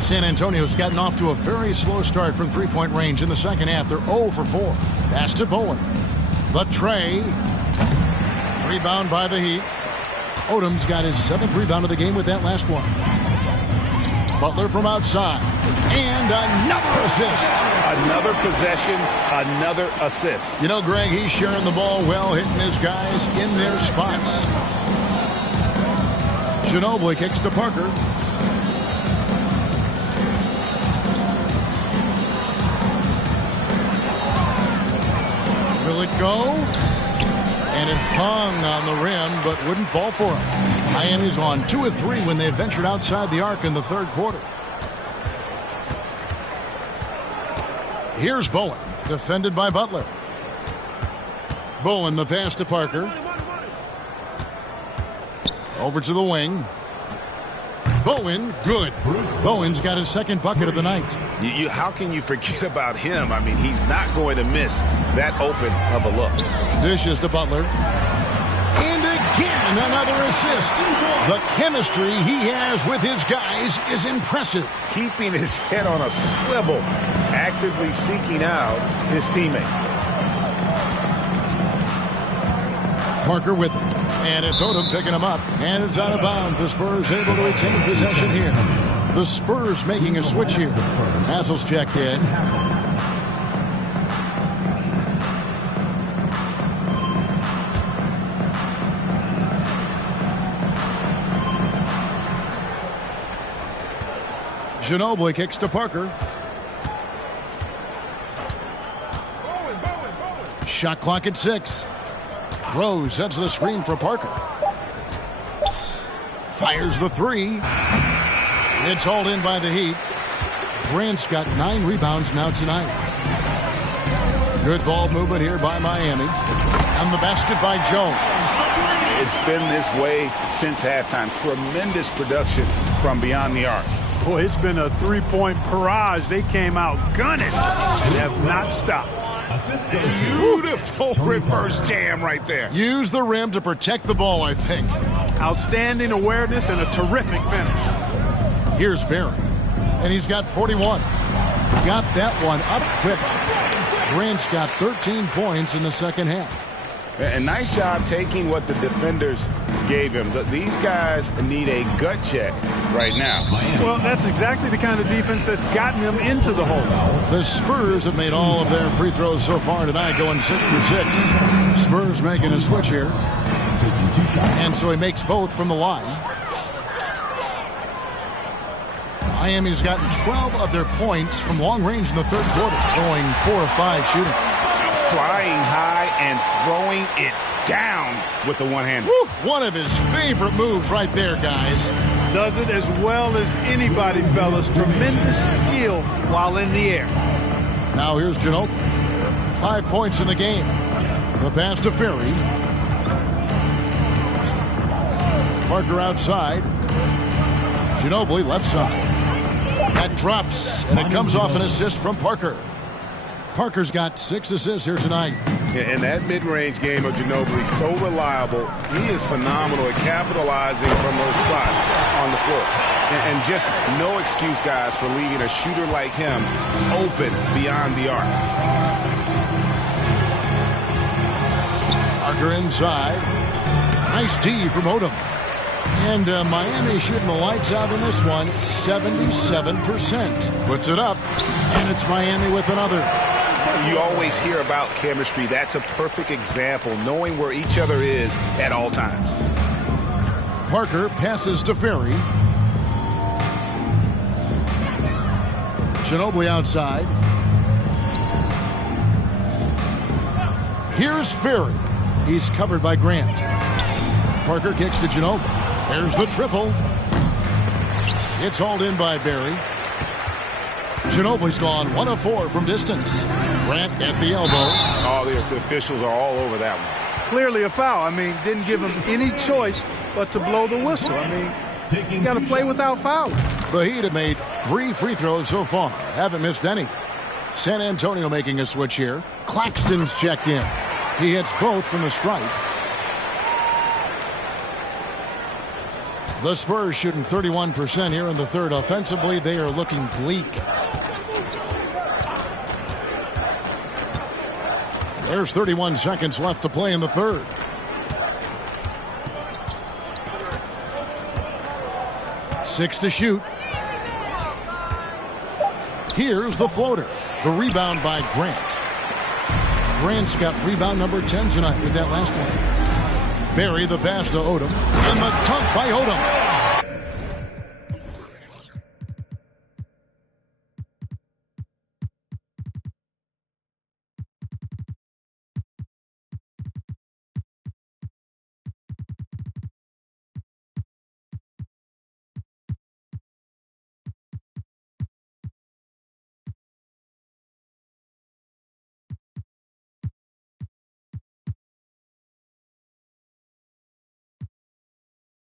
San Antonio's gotten off to a very slow start from three-point range in the second half. They're 0 for 4. Pass to Bowen. The tray. Rebound by the Heat. Odom's got his 7th rebound of the game with that last one. Butler from outside. And another assist. Another possession, another assist. You know, Greg, he's sharing the ball well, hitting his guys in their spots. Ginobili kicks to Parker. Will it go? And it hung on the rim, but wouldn't fall for him. Miami's on 2 of 3 when they ventured outside the arc in the third quarter. Here's Bowen, defended by Butler. Bowen, the pass to Parker. Over to the wing. Bowen, good. Bowen's got his 2nd bucket of the night. How can you forget about him? I mean, he's not going to miss that open of a look. Dishes to Butler. And again, another assist. The chemistry he has with his guys is impressive. Keeping his head on a swivel, actively seeking out his teammate. Parker with it. And it's Odom picking him up. And it's out of bounds. The Spurs able to retain possession here. The Spurs making a switch here. Hassel's checked in. Ginobili kicks to Parker. Shot clock at 6. Rose sets the screen for Parker. Fires the 3. It's hauled in by the Heat. Grant's got 9 rebounds now tonight. Good ball movement here by Miami. And the basket by Jones. It's been this way since halftime. Tremendous production from beyond the arc. Boy, it's been a 3-point barrage. They came out gunning and have not stopped. Beautiful reverse jam right there. Use the rim to protect the ball, I think. Outstanding awareness and a terrific finish. Here's Barry. And he's got 41. Got that one up quick. Grant's got 13 points in the second half. A nice job taking what the defenders gave him. These guys need a gut check right now. Well, that's exactly the kind of defense that's gotten them into the hole. The Spurs have made all of their free throws so far tonight, going 6 for 6. Spurs making a switch here. And so he makes both from the line. Miami's gotten 12 of their points from long range in the third quarter, going 4 of 5 shooting. Flying high and throwing it down with the one-hander. One of his favorite moves right there, guys. Does it as well as anybody, fellas. Tremendous skill while in the air. Now here's Ginobili. 5 points in the game. The pass to Ferry. Parker outside. Ginobili left side. That drops, and it comes off an assist from Parker. Parker's got 6 assists here tonight. And that mid-range game of Ginobili is so reliable. He is phenomenal at capitalizing from those spots on the floor. And just no excuse, guys, for leaving a shooter like him open beyond the arc. Parker inside. Nice D from Odom. And Miami shooting the lights out in this one, 77%. Puts it up, and it's Miami with another. You always hear about chemistry. That's a perfect example, knowing where each other is at all times. Parker passes to Ferry. Ginobili outside. Here's Ferry. He's covered by Grant. Parker kicks to Ginobili. There's the triple. It's hauled in by Barry. Ginobili's gone 1 of 4 from distance. Grant at the elbow. Oh, the officials are all over that one. Clearly a foul. I mean, didn't give him any choice but to blow the whistle. I mean, you got to play without fouling. The Heat have made 3 free throws so far. Haven't missed any. San Antonio making a switch here. Claxton's checked in. He hits both from the stripe. The Spurs shooting 31% here in the third. Offensively, they are looking bleak. There's 31 seconds left to play in the third. Six to shoot. Here's the floater. The rebound by Grant. Grant's got rebound number 10 tonight with that last one. Barry the pass to Odom. And the dunk by Odom.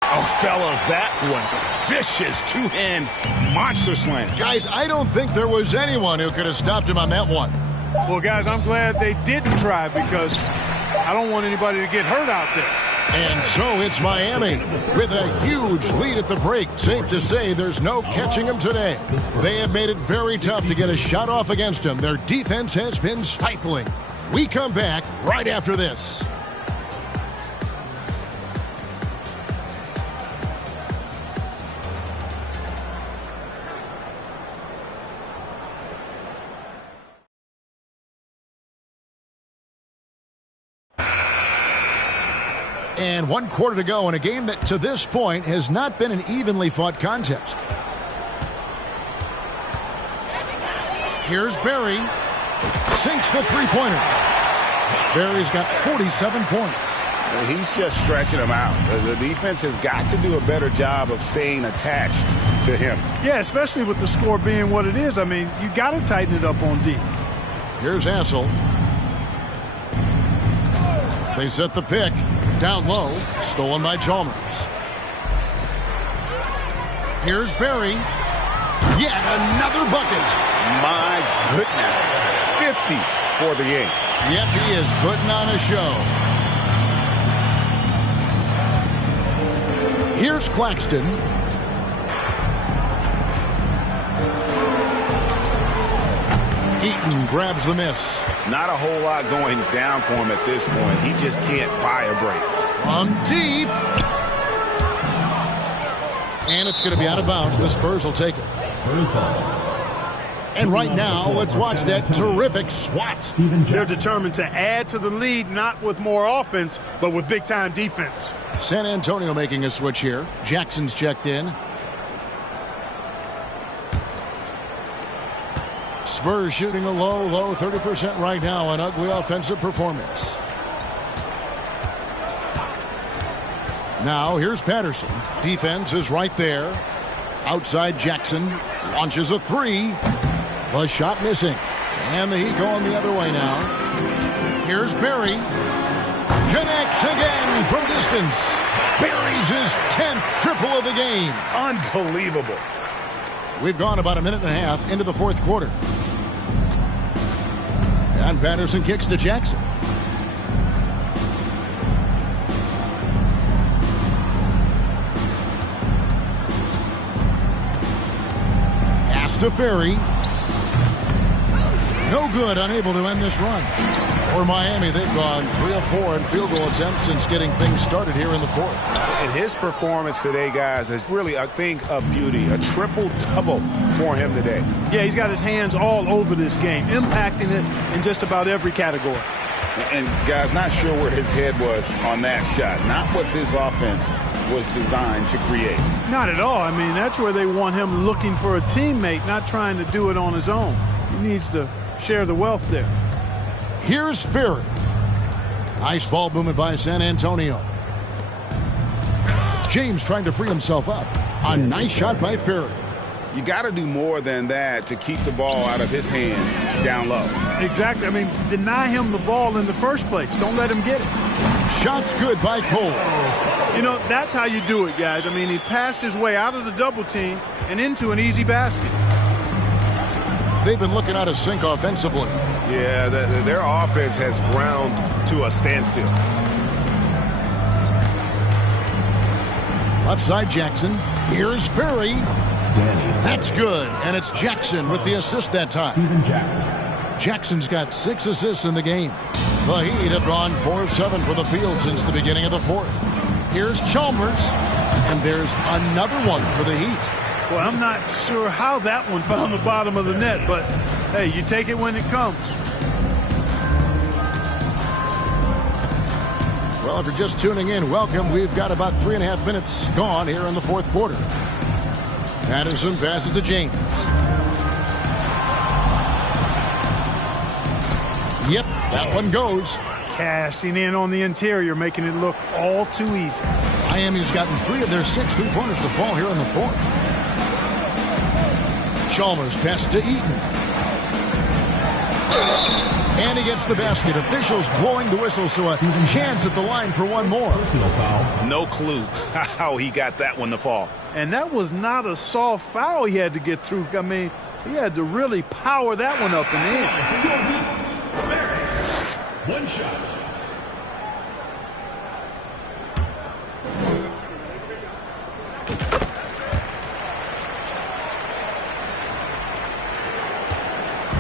Oh, fellas, that was a vicious two-hand monster slam. Guys, I don't think there was anyone who could have stopped him on that one. Well, guys, I'm glad they didn't try because I don't want anybody to get hurt out there. And so it's Miami with a huge lead at the break. Safe to say there's no catching them today. They have made it very tough to get a shot off against them. Their defense has been stifling. We come back right after this. And 1 quarter to go in a game that to this point has not been an evenly fought contest. Here's Barry. Sinks the three-pointer. Barry's got 47 points. He's just stretching them out. The defense has got to do a better job of staying attached to him. Yeah, especially with the score being what it is. I mean, you got to tighten it up on D. Here's Hassel. They set the pick. Down low, stolen by Chalmers. Here's Barry. Yet another bucket. My goodness. 50 for the game. Yep, he is putting on a show. Here's Claxton. Eaton grabs the miss. Not a whole lot going down for him at this point. He just can't buy a break. From deep. And it's going to be out of bounds. The Spurs will take it. Spurs ball. And right now, let's watch that terrific swat. They're determined to add to the lead, not with more offense, but with big-time defense. San Antonio making a switch here. Jackson's checked in. Spurs shooting a low 30% right now. An ugly offensive performance. Now here's Patterson. Defense is right there. Outside Jackson. Launches a three. The shot missing. And the Heat going the other way now. Here's Barry. Connects again from distance. Barry's his 10th triple of the game. Unbelievable. We've gone about a minute and a half into the fourth quarter. And Patterson kicks to Jackson. Pass to Ferry. No good, unable to end this run. For Miami, they've gone 3 of 4 in field goal attempts since getting things started here in the fourth. And his performance today, guys, is really a thing of beauty. A triple-double for him today. Yeah, he's got his hands all over this game, impacting it in just about every category. And, guys, not sure where his head was on that shot. Not what this offense was designed to create. Not at all. I mean, that's where they want him looking for a teammate, not trying to do it on his own. He needs to share the wealth there. Here's Ferry. Nice ball movement by San Antonio. James trying to free himself up. A nice shot by Ferry. You got to do more than that to keep the ball out of his hands down low. Exactly. I mean, deny him the ball in the first place. Don't let him get it. Shot's good by Cole. You know, that's how you do it, guys. I mean, he passed his way out of the double team and into an easy basket. They've been looking out of sync offensively. Yeah, their offense has ground to a standstill. Left side Jackson. Here's Ferry. That's good. And it's Jackson with the assist that time. Jackson's got 6 assists in the game. The Heat have gone 4 of 7 for the field since the beginning of the fourth. Here's Chalmers. And there's another one for the Heat. Well, I'm not sure how that one found the bottom of the net, but hey, you take it when it comes. Well, if you're just tuning in, welcome. We've got about 3.5 minutes gone here in the fourth quarter. Patterson passes to James. Yep, that one goes. Cashing in on the interior, making it look all too easy. Miami's gotten 3 of their 6 3-pointers to fall here in the fourth. Chalmers passes to Eaton. And he gets the basket. Officials blowing the whistle, so a chance at the line for one more. No clue how he got that one to fall. And that was not a soft foul he had to get through. I mean, he had to really power that one up and in. One shot.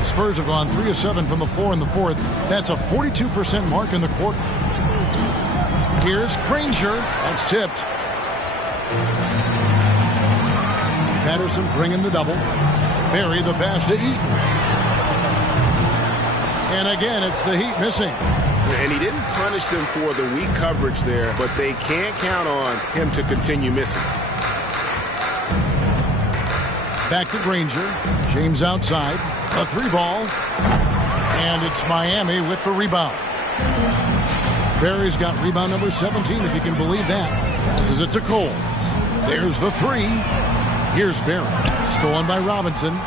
Spurs have gone 3 of 7 from the floor in the fourth. That's a 42% mark in the quarter. Here's Granger. That's tipped. Patterson bringing the double. Barry the pass to Eaton. And again, it's the Heat missing. And he didn't punish them for the weak coverage there, but they can't count on him to continue missing. Back to Granger. James outside. A 3 ball. And it's Miami with the rebound. Barry's got rebound number 17, if you can believe that. Passes it to Cole. There's the 3. Here's Barry. Stolen by Robinson.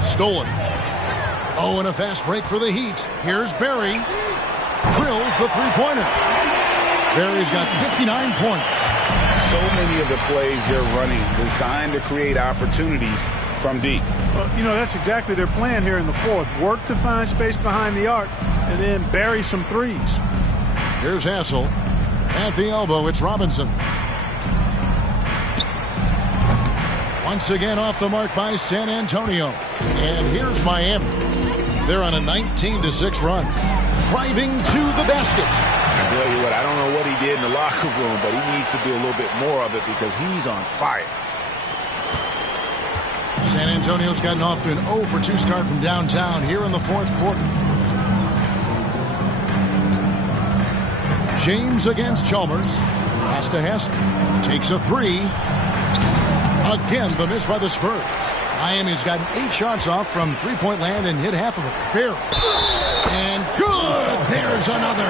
Stolen. Oh, and a fast break for the Heat. Here's Barry. Drills the 3-pointer. Barry's got 59 points. So many of the plays they're running designed to create opportunities from deep. Well, you know, that's exactly their plan here in the fourth. Work to find space behind the arc and then bury some threes. Here's Hassel. At the elbow, it's Robinson. Once again off the mark by San Antonio. And here's Miami. They're on a 19-6 run. Driving to the basket. I tell you what, I don't know what he did in the locker room, but he needs to do a little bit more of it because he's on fire. San Antonio's gotten off to an 0 for 2 start from downtown here in the fourth quarter. James against Chalmers. Pass to Hassel. Takes a 3. Again, the miss by the Spurs. Miami's gotten 8 shots off from 3-point land and hit half of it. Barely. And good! There's another.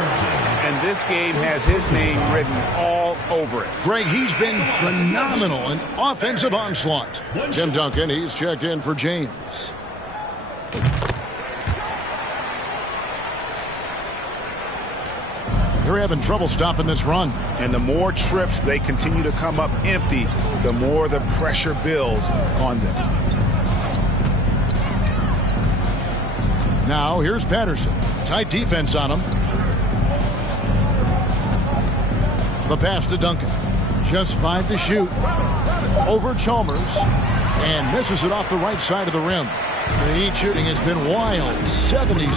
And this game has his name written all over it. Greg, he's been phenomenal in offensive onslaught. Tim Duncan, he's checked in for James. They're having trouble stopping this run. And the more trips they continue to come up empty, the more the pressure builds on them. Now here's Patterson. Tight defense on him. The pass to Duncan. Just 5 to shoot. Over Chalmers. And misses it off the right side of the rim. The Heat shooting has been wild. 76%.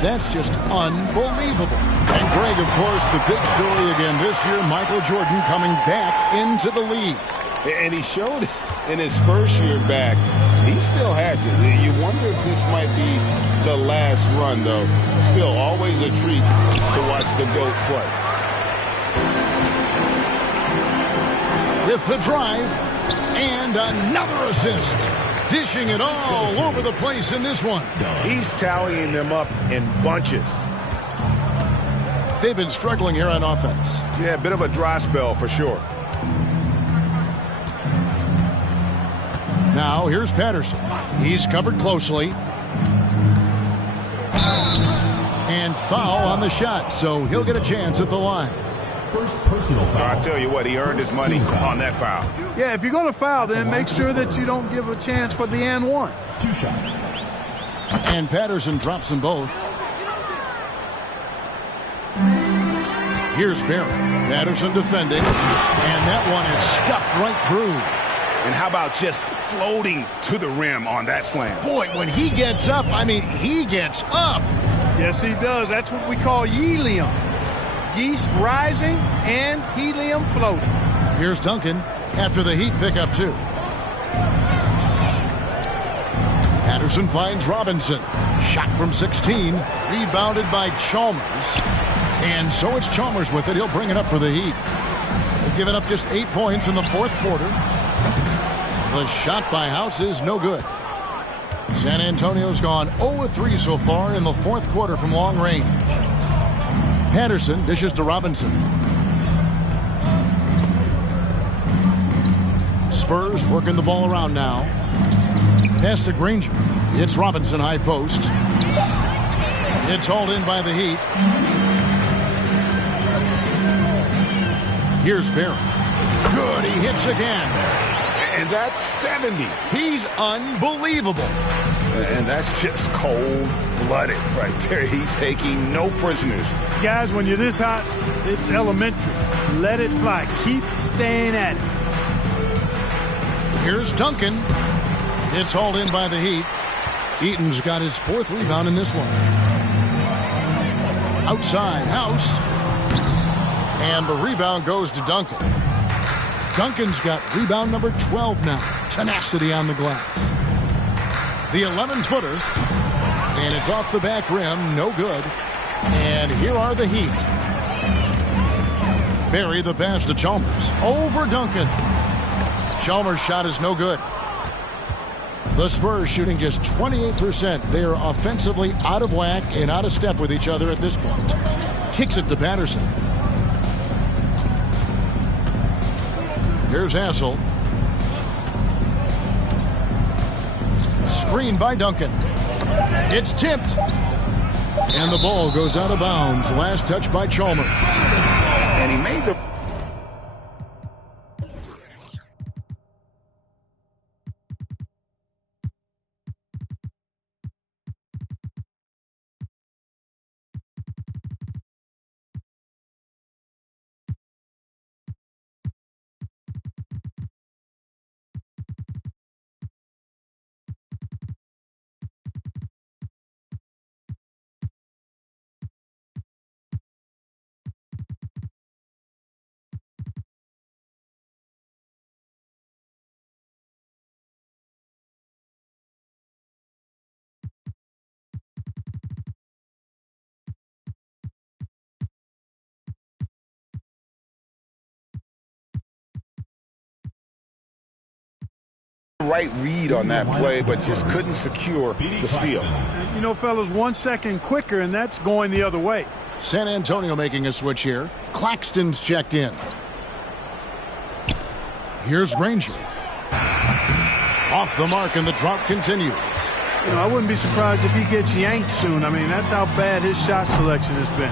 That's just unbelievable. And Greg, of course, the big story again this year, Michael Jordan coming back into the league. And he showed in his first year back, he still has it. You wonder if this might be the last run, though. Still, always a treat to watch the GOAT play. With the drive and another assist. Dishing it all over the place in this one. He's tallying them up in bunches. They've been struggling here on offense. Yeah, a bit of a dry spell for sure. Now here's Patterson. He's covered closely. And foul on the shot, so he'll get a chance at the line. First personal foul. I'll tell you what, he earned his money on that foul. Yeah, if you're going to foul, then make sure that you don't give a chance for the and one. 2 shots. And Patterson drops them both. Here's Barry. Patterson defending. And that one is stuffed right through. And how about just floating to the rim on that slam? Boy, when he gets up, I mean, he gets up. Yes, he does. That's what we call helium. Yeast rising and helium floating. Here's Duncan after the Heat pick up 2. Patterson finds Robinson. Shot from 16. Rebounded by Chalmers. And so it's Chalmers with it. He'll bring it up for the Heat. They've given up just 8 points in the fourth quarter. The shot by House is no good. San Antonio's gone 0-3 so far in the fourth quarter from long range. Patterson dishes to Robinson. Spurs working the ball around now. Pass to Granger. It's Robinson high post. It's hauled in by the Heat. Here's Barry. Good, he hits again. And that's 70. He's unbelievable. And that's just cold-blooded right there. He's taking no prisoners. Guys, when you're this hot, it's elementary. Let it fly. Keep staying at it. Here's Duncan. It's hauled in by the Heat. Eaton's got his 4th rebound in this one. Outside, House. And the rebound goes to Duncan. Duncan's got rebound number 12 now. Tenacity on the glass. The 11-footer. And it's off the back rim. No good. And here are the Heat. Barry the pass to Chalmers. Over Duncan. Chalmers' shot is no good. The Spurs shooting just 28%. They are offensively out of whack and out of step with each other at this point. Kicks it to Patterson. Here's Hassel. Screen by Duncan. It's tipped. And the ball goes out of bounds. Last touch by Chalmers. And he made the... right read on that play, but just couldn't secure the steal. You know, fellas, 1 second quicker, and that's going the other way. San Antonio making a switch here. Claxton's checked in. Here's Granger. Off the mark, and the drop continues. You know, I wouldn't be surprised if he gets yanked soon. I mean, that's how bad his shot selection has been.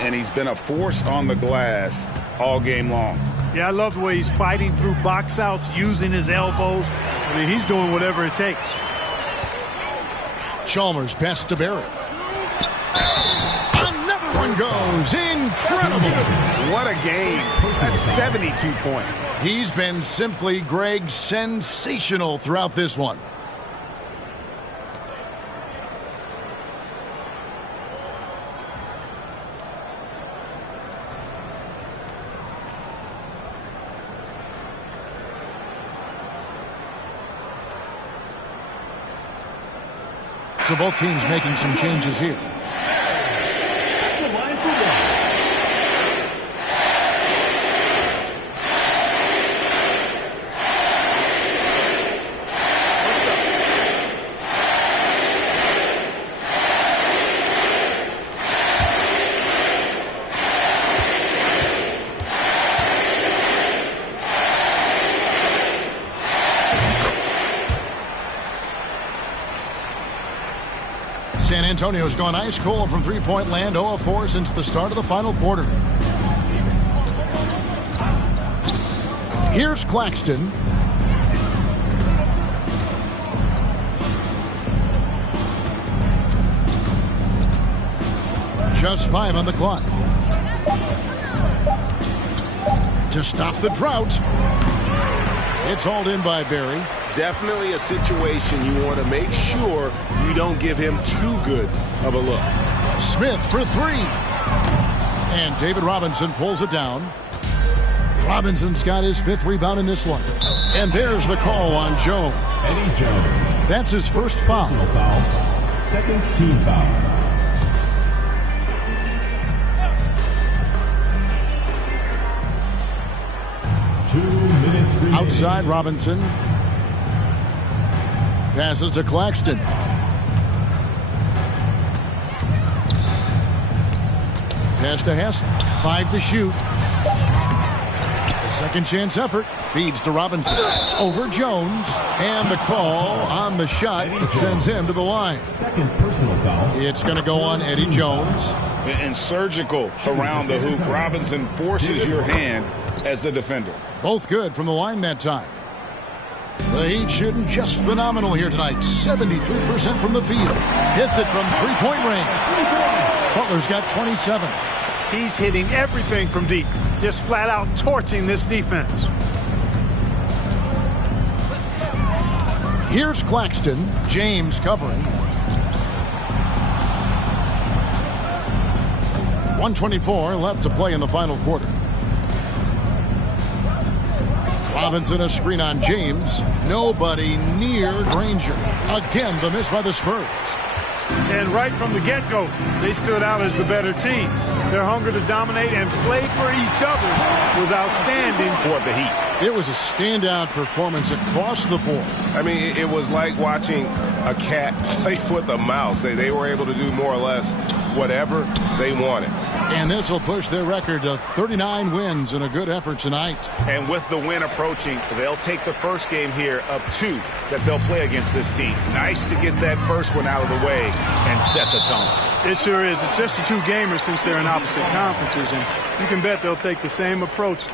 And he's been a force on the glass all game long. Yeah, I love the way he's fighting through box outs, using his elbows. I mean, he's doing whatever it takes. Chalmers pass to Barry. Another one goes. Incredible. What a game. That's 72 points. He's been simply, Greg, sensational throughout this one. So both teams making some changes here. San Antonio's gone ice cold from three-point land, 0 of 4 since the start of the final quarter. Here's Claxton. Just 5 on the clock. To stop the drought. It's hauled in by Barry. Definitely a situation you want to make sure you don't give him too good of a look. Smith for 3. And David Robinson pulls it down. Robinson's got his 5th rebound in this one. And there's the call on Jones. Eddie Jones. That's his first foul. Personal foul. Second team foul. Outside Robinson. Passes to Claxton. Pass to Hess. 5 to shoot. The second chance effort. Feeds to Robinson. Over Jones. And the call on the shot that sends him to the line. Second personal foul. It's going to go on Eddie Jones. And surgical around the hoop. Robinson forces your hand as the defender. Both good from the line that time. The Heat shooting just phenomenal here tonight. 73% from the field. Hits it from three-point range. Butler's got 27. He's hitting everything from deep. Just flat out torching this defense. Here's Claxton. James covering. 1:24 left to play in the final quarter. Robinson a screen on James. Nobody near Granger. Again, the miss by the Spurs. And right from the get-go, they stood out as the better team. Their hunger to dominate and play for each other was outstanding for the Heat. It was a standout performance across the board. I mean, it was like watching a cat play with a mouse. They were able to do more or less whatever they wanted. And this will push their record to 39 wins in a good effort tonight. And with the win approaching, they'll take the first game here of 2 that they'll play against this team. Nice to get that first one out of the way and set the tone. It sure is. It's just a 2-gamer since they're in opposite conferences, and you can bet they'll take the same approach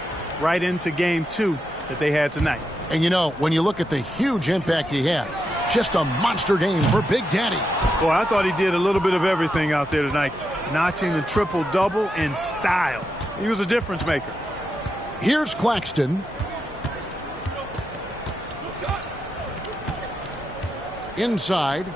right into game 2 that they had tonight. And you know, when you look at the huge impact he had, just a monster game for Big Daddy. Boy, I thought he did a little bit of everything out there tonight, notching the triple-double in style. He was a difference maker. Here's Claxton. Inside.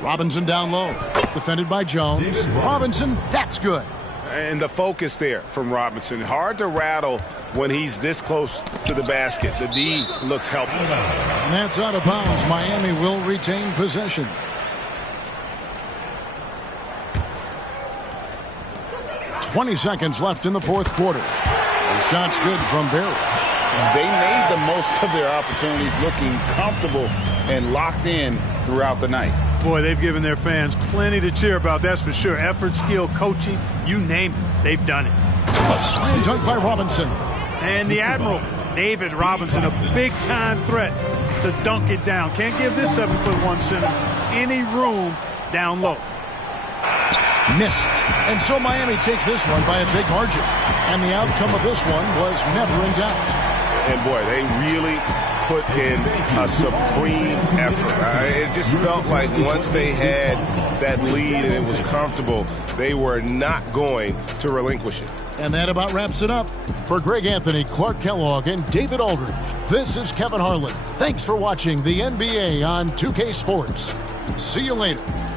Robinson down low. Defended by Jones. Robinson, that's good. And the focus there from Robinson. Hard to rattle when he's this close to the basket. The D looks helpless. And that's out of bounds. Miami will retain possession. "20 seconds left in the fourth quarter. The shot's good from Barry. They made the most of their opportunities, looking comfortable and locked in throughout the night. Boy, they've given their fans plenty to cheer about, that's for sure. Effort, skill, coaching, you name it, they've done it. A slam dunk by Robinson. And the Admiral, David Robinson, a big-time threat to dunk it down. Can't give this 7'1" center any room down low. Missed. And so Miami takes this one by a big margin. And the outcome of this one was never in doubt. And boy, they really put in a supreme effort. It just felt like once they had that lead and it was comfortable, they were not going to relinquish it. And that about wraps it up. For Greg Anthony, Clark Kellogg, and David Aldridge, this is Kevin Harlan. Thanks for watching the NBA on 2K Sports. See you later.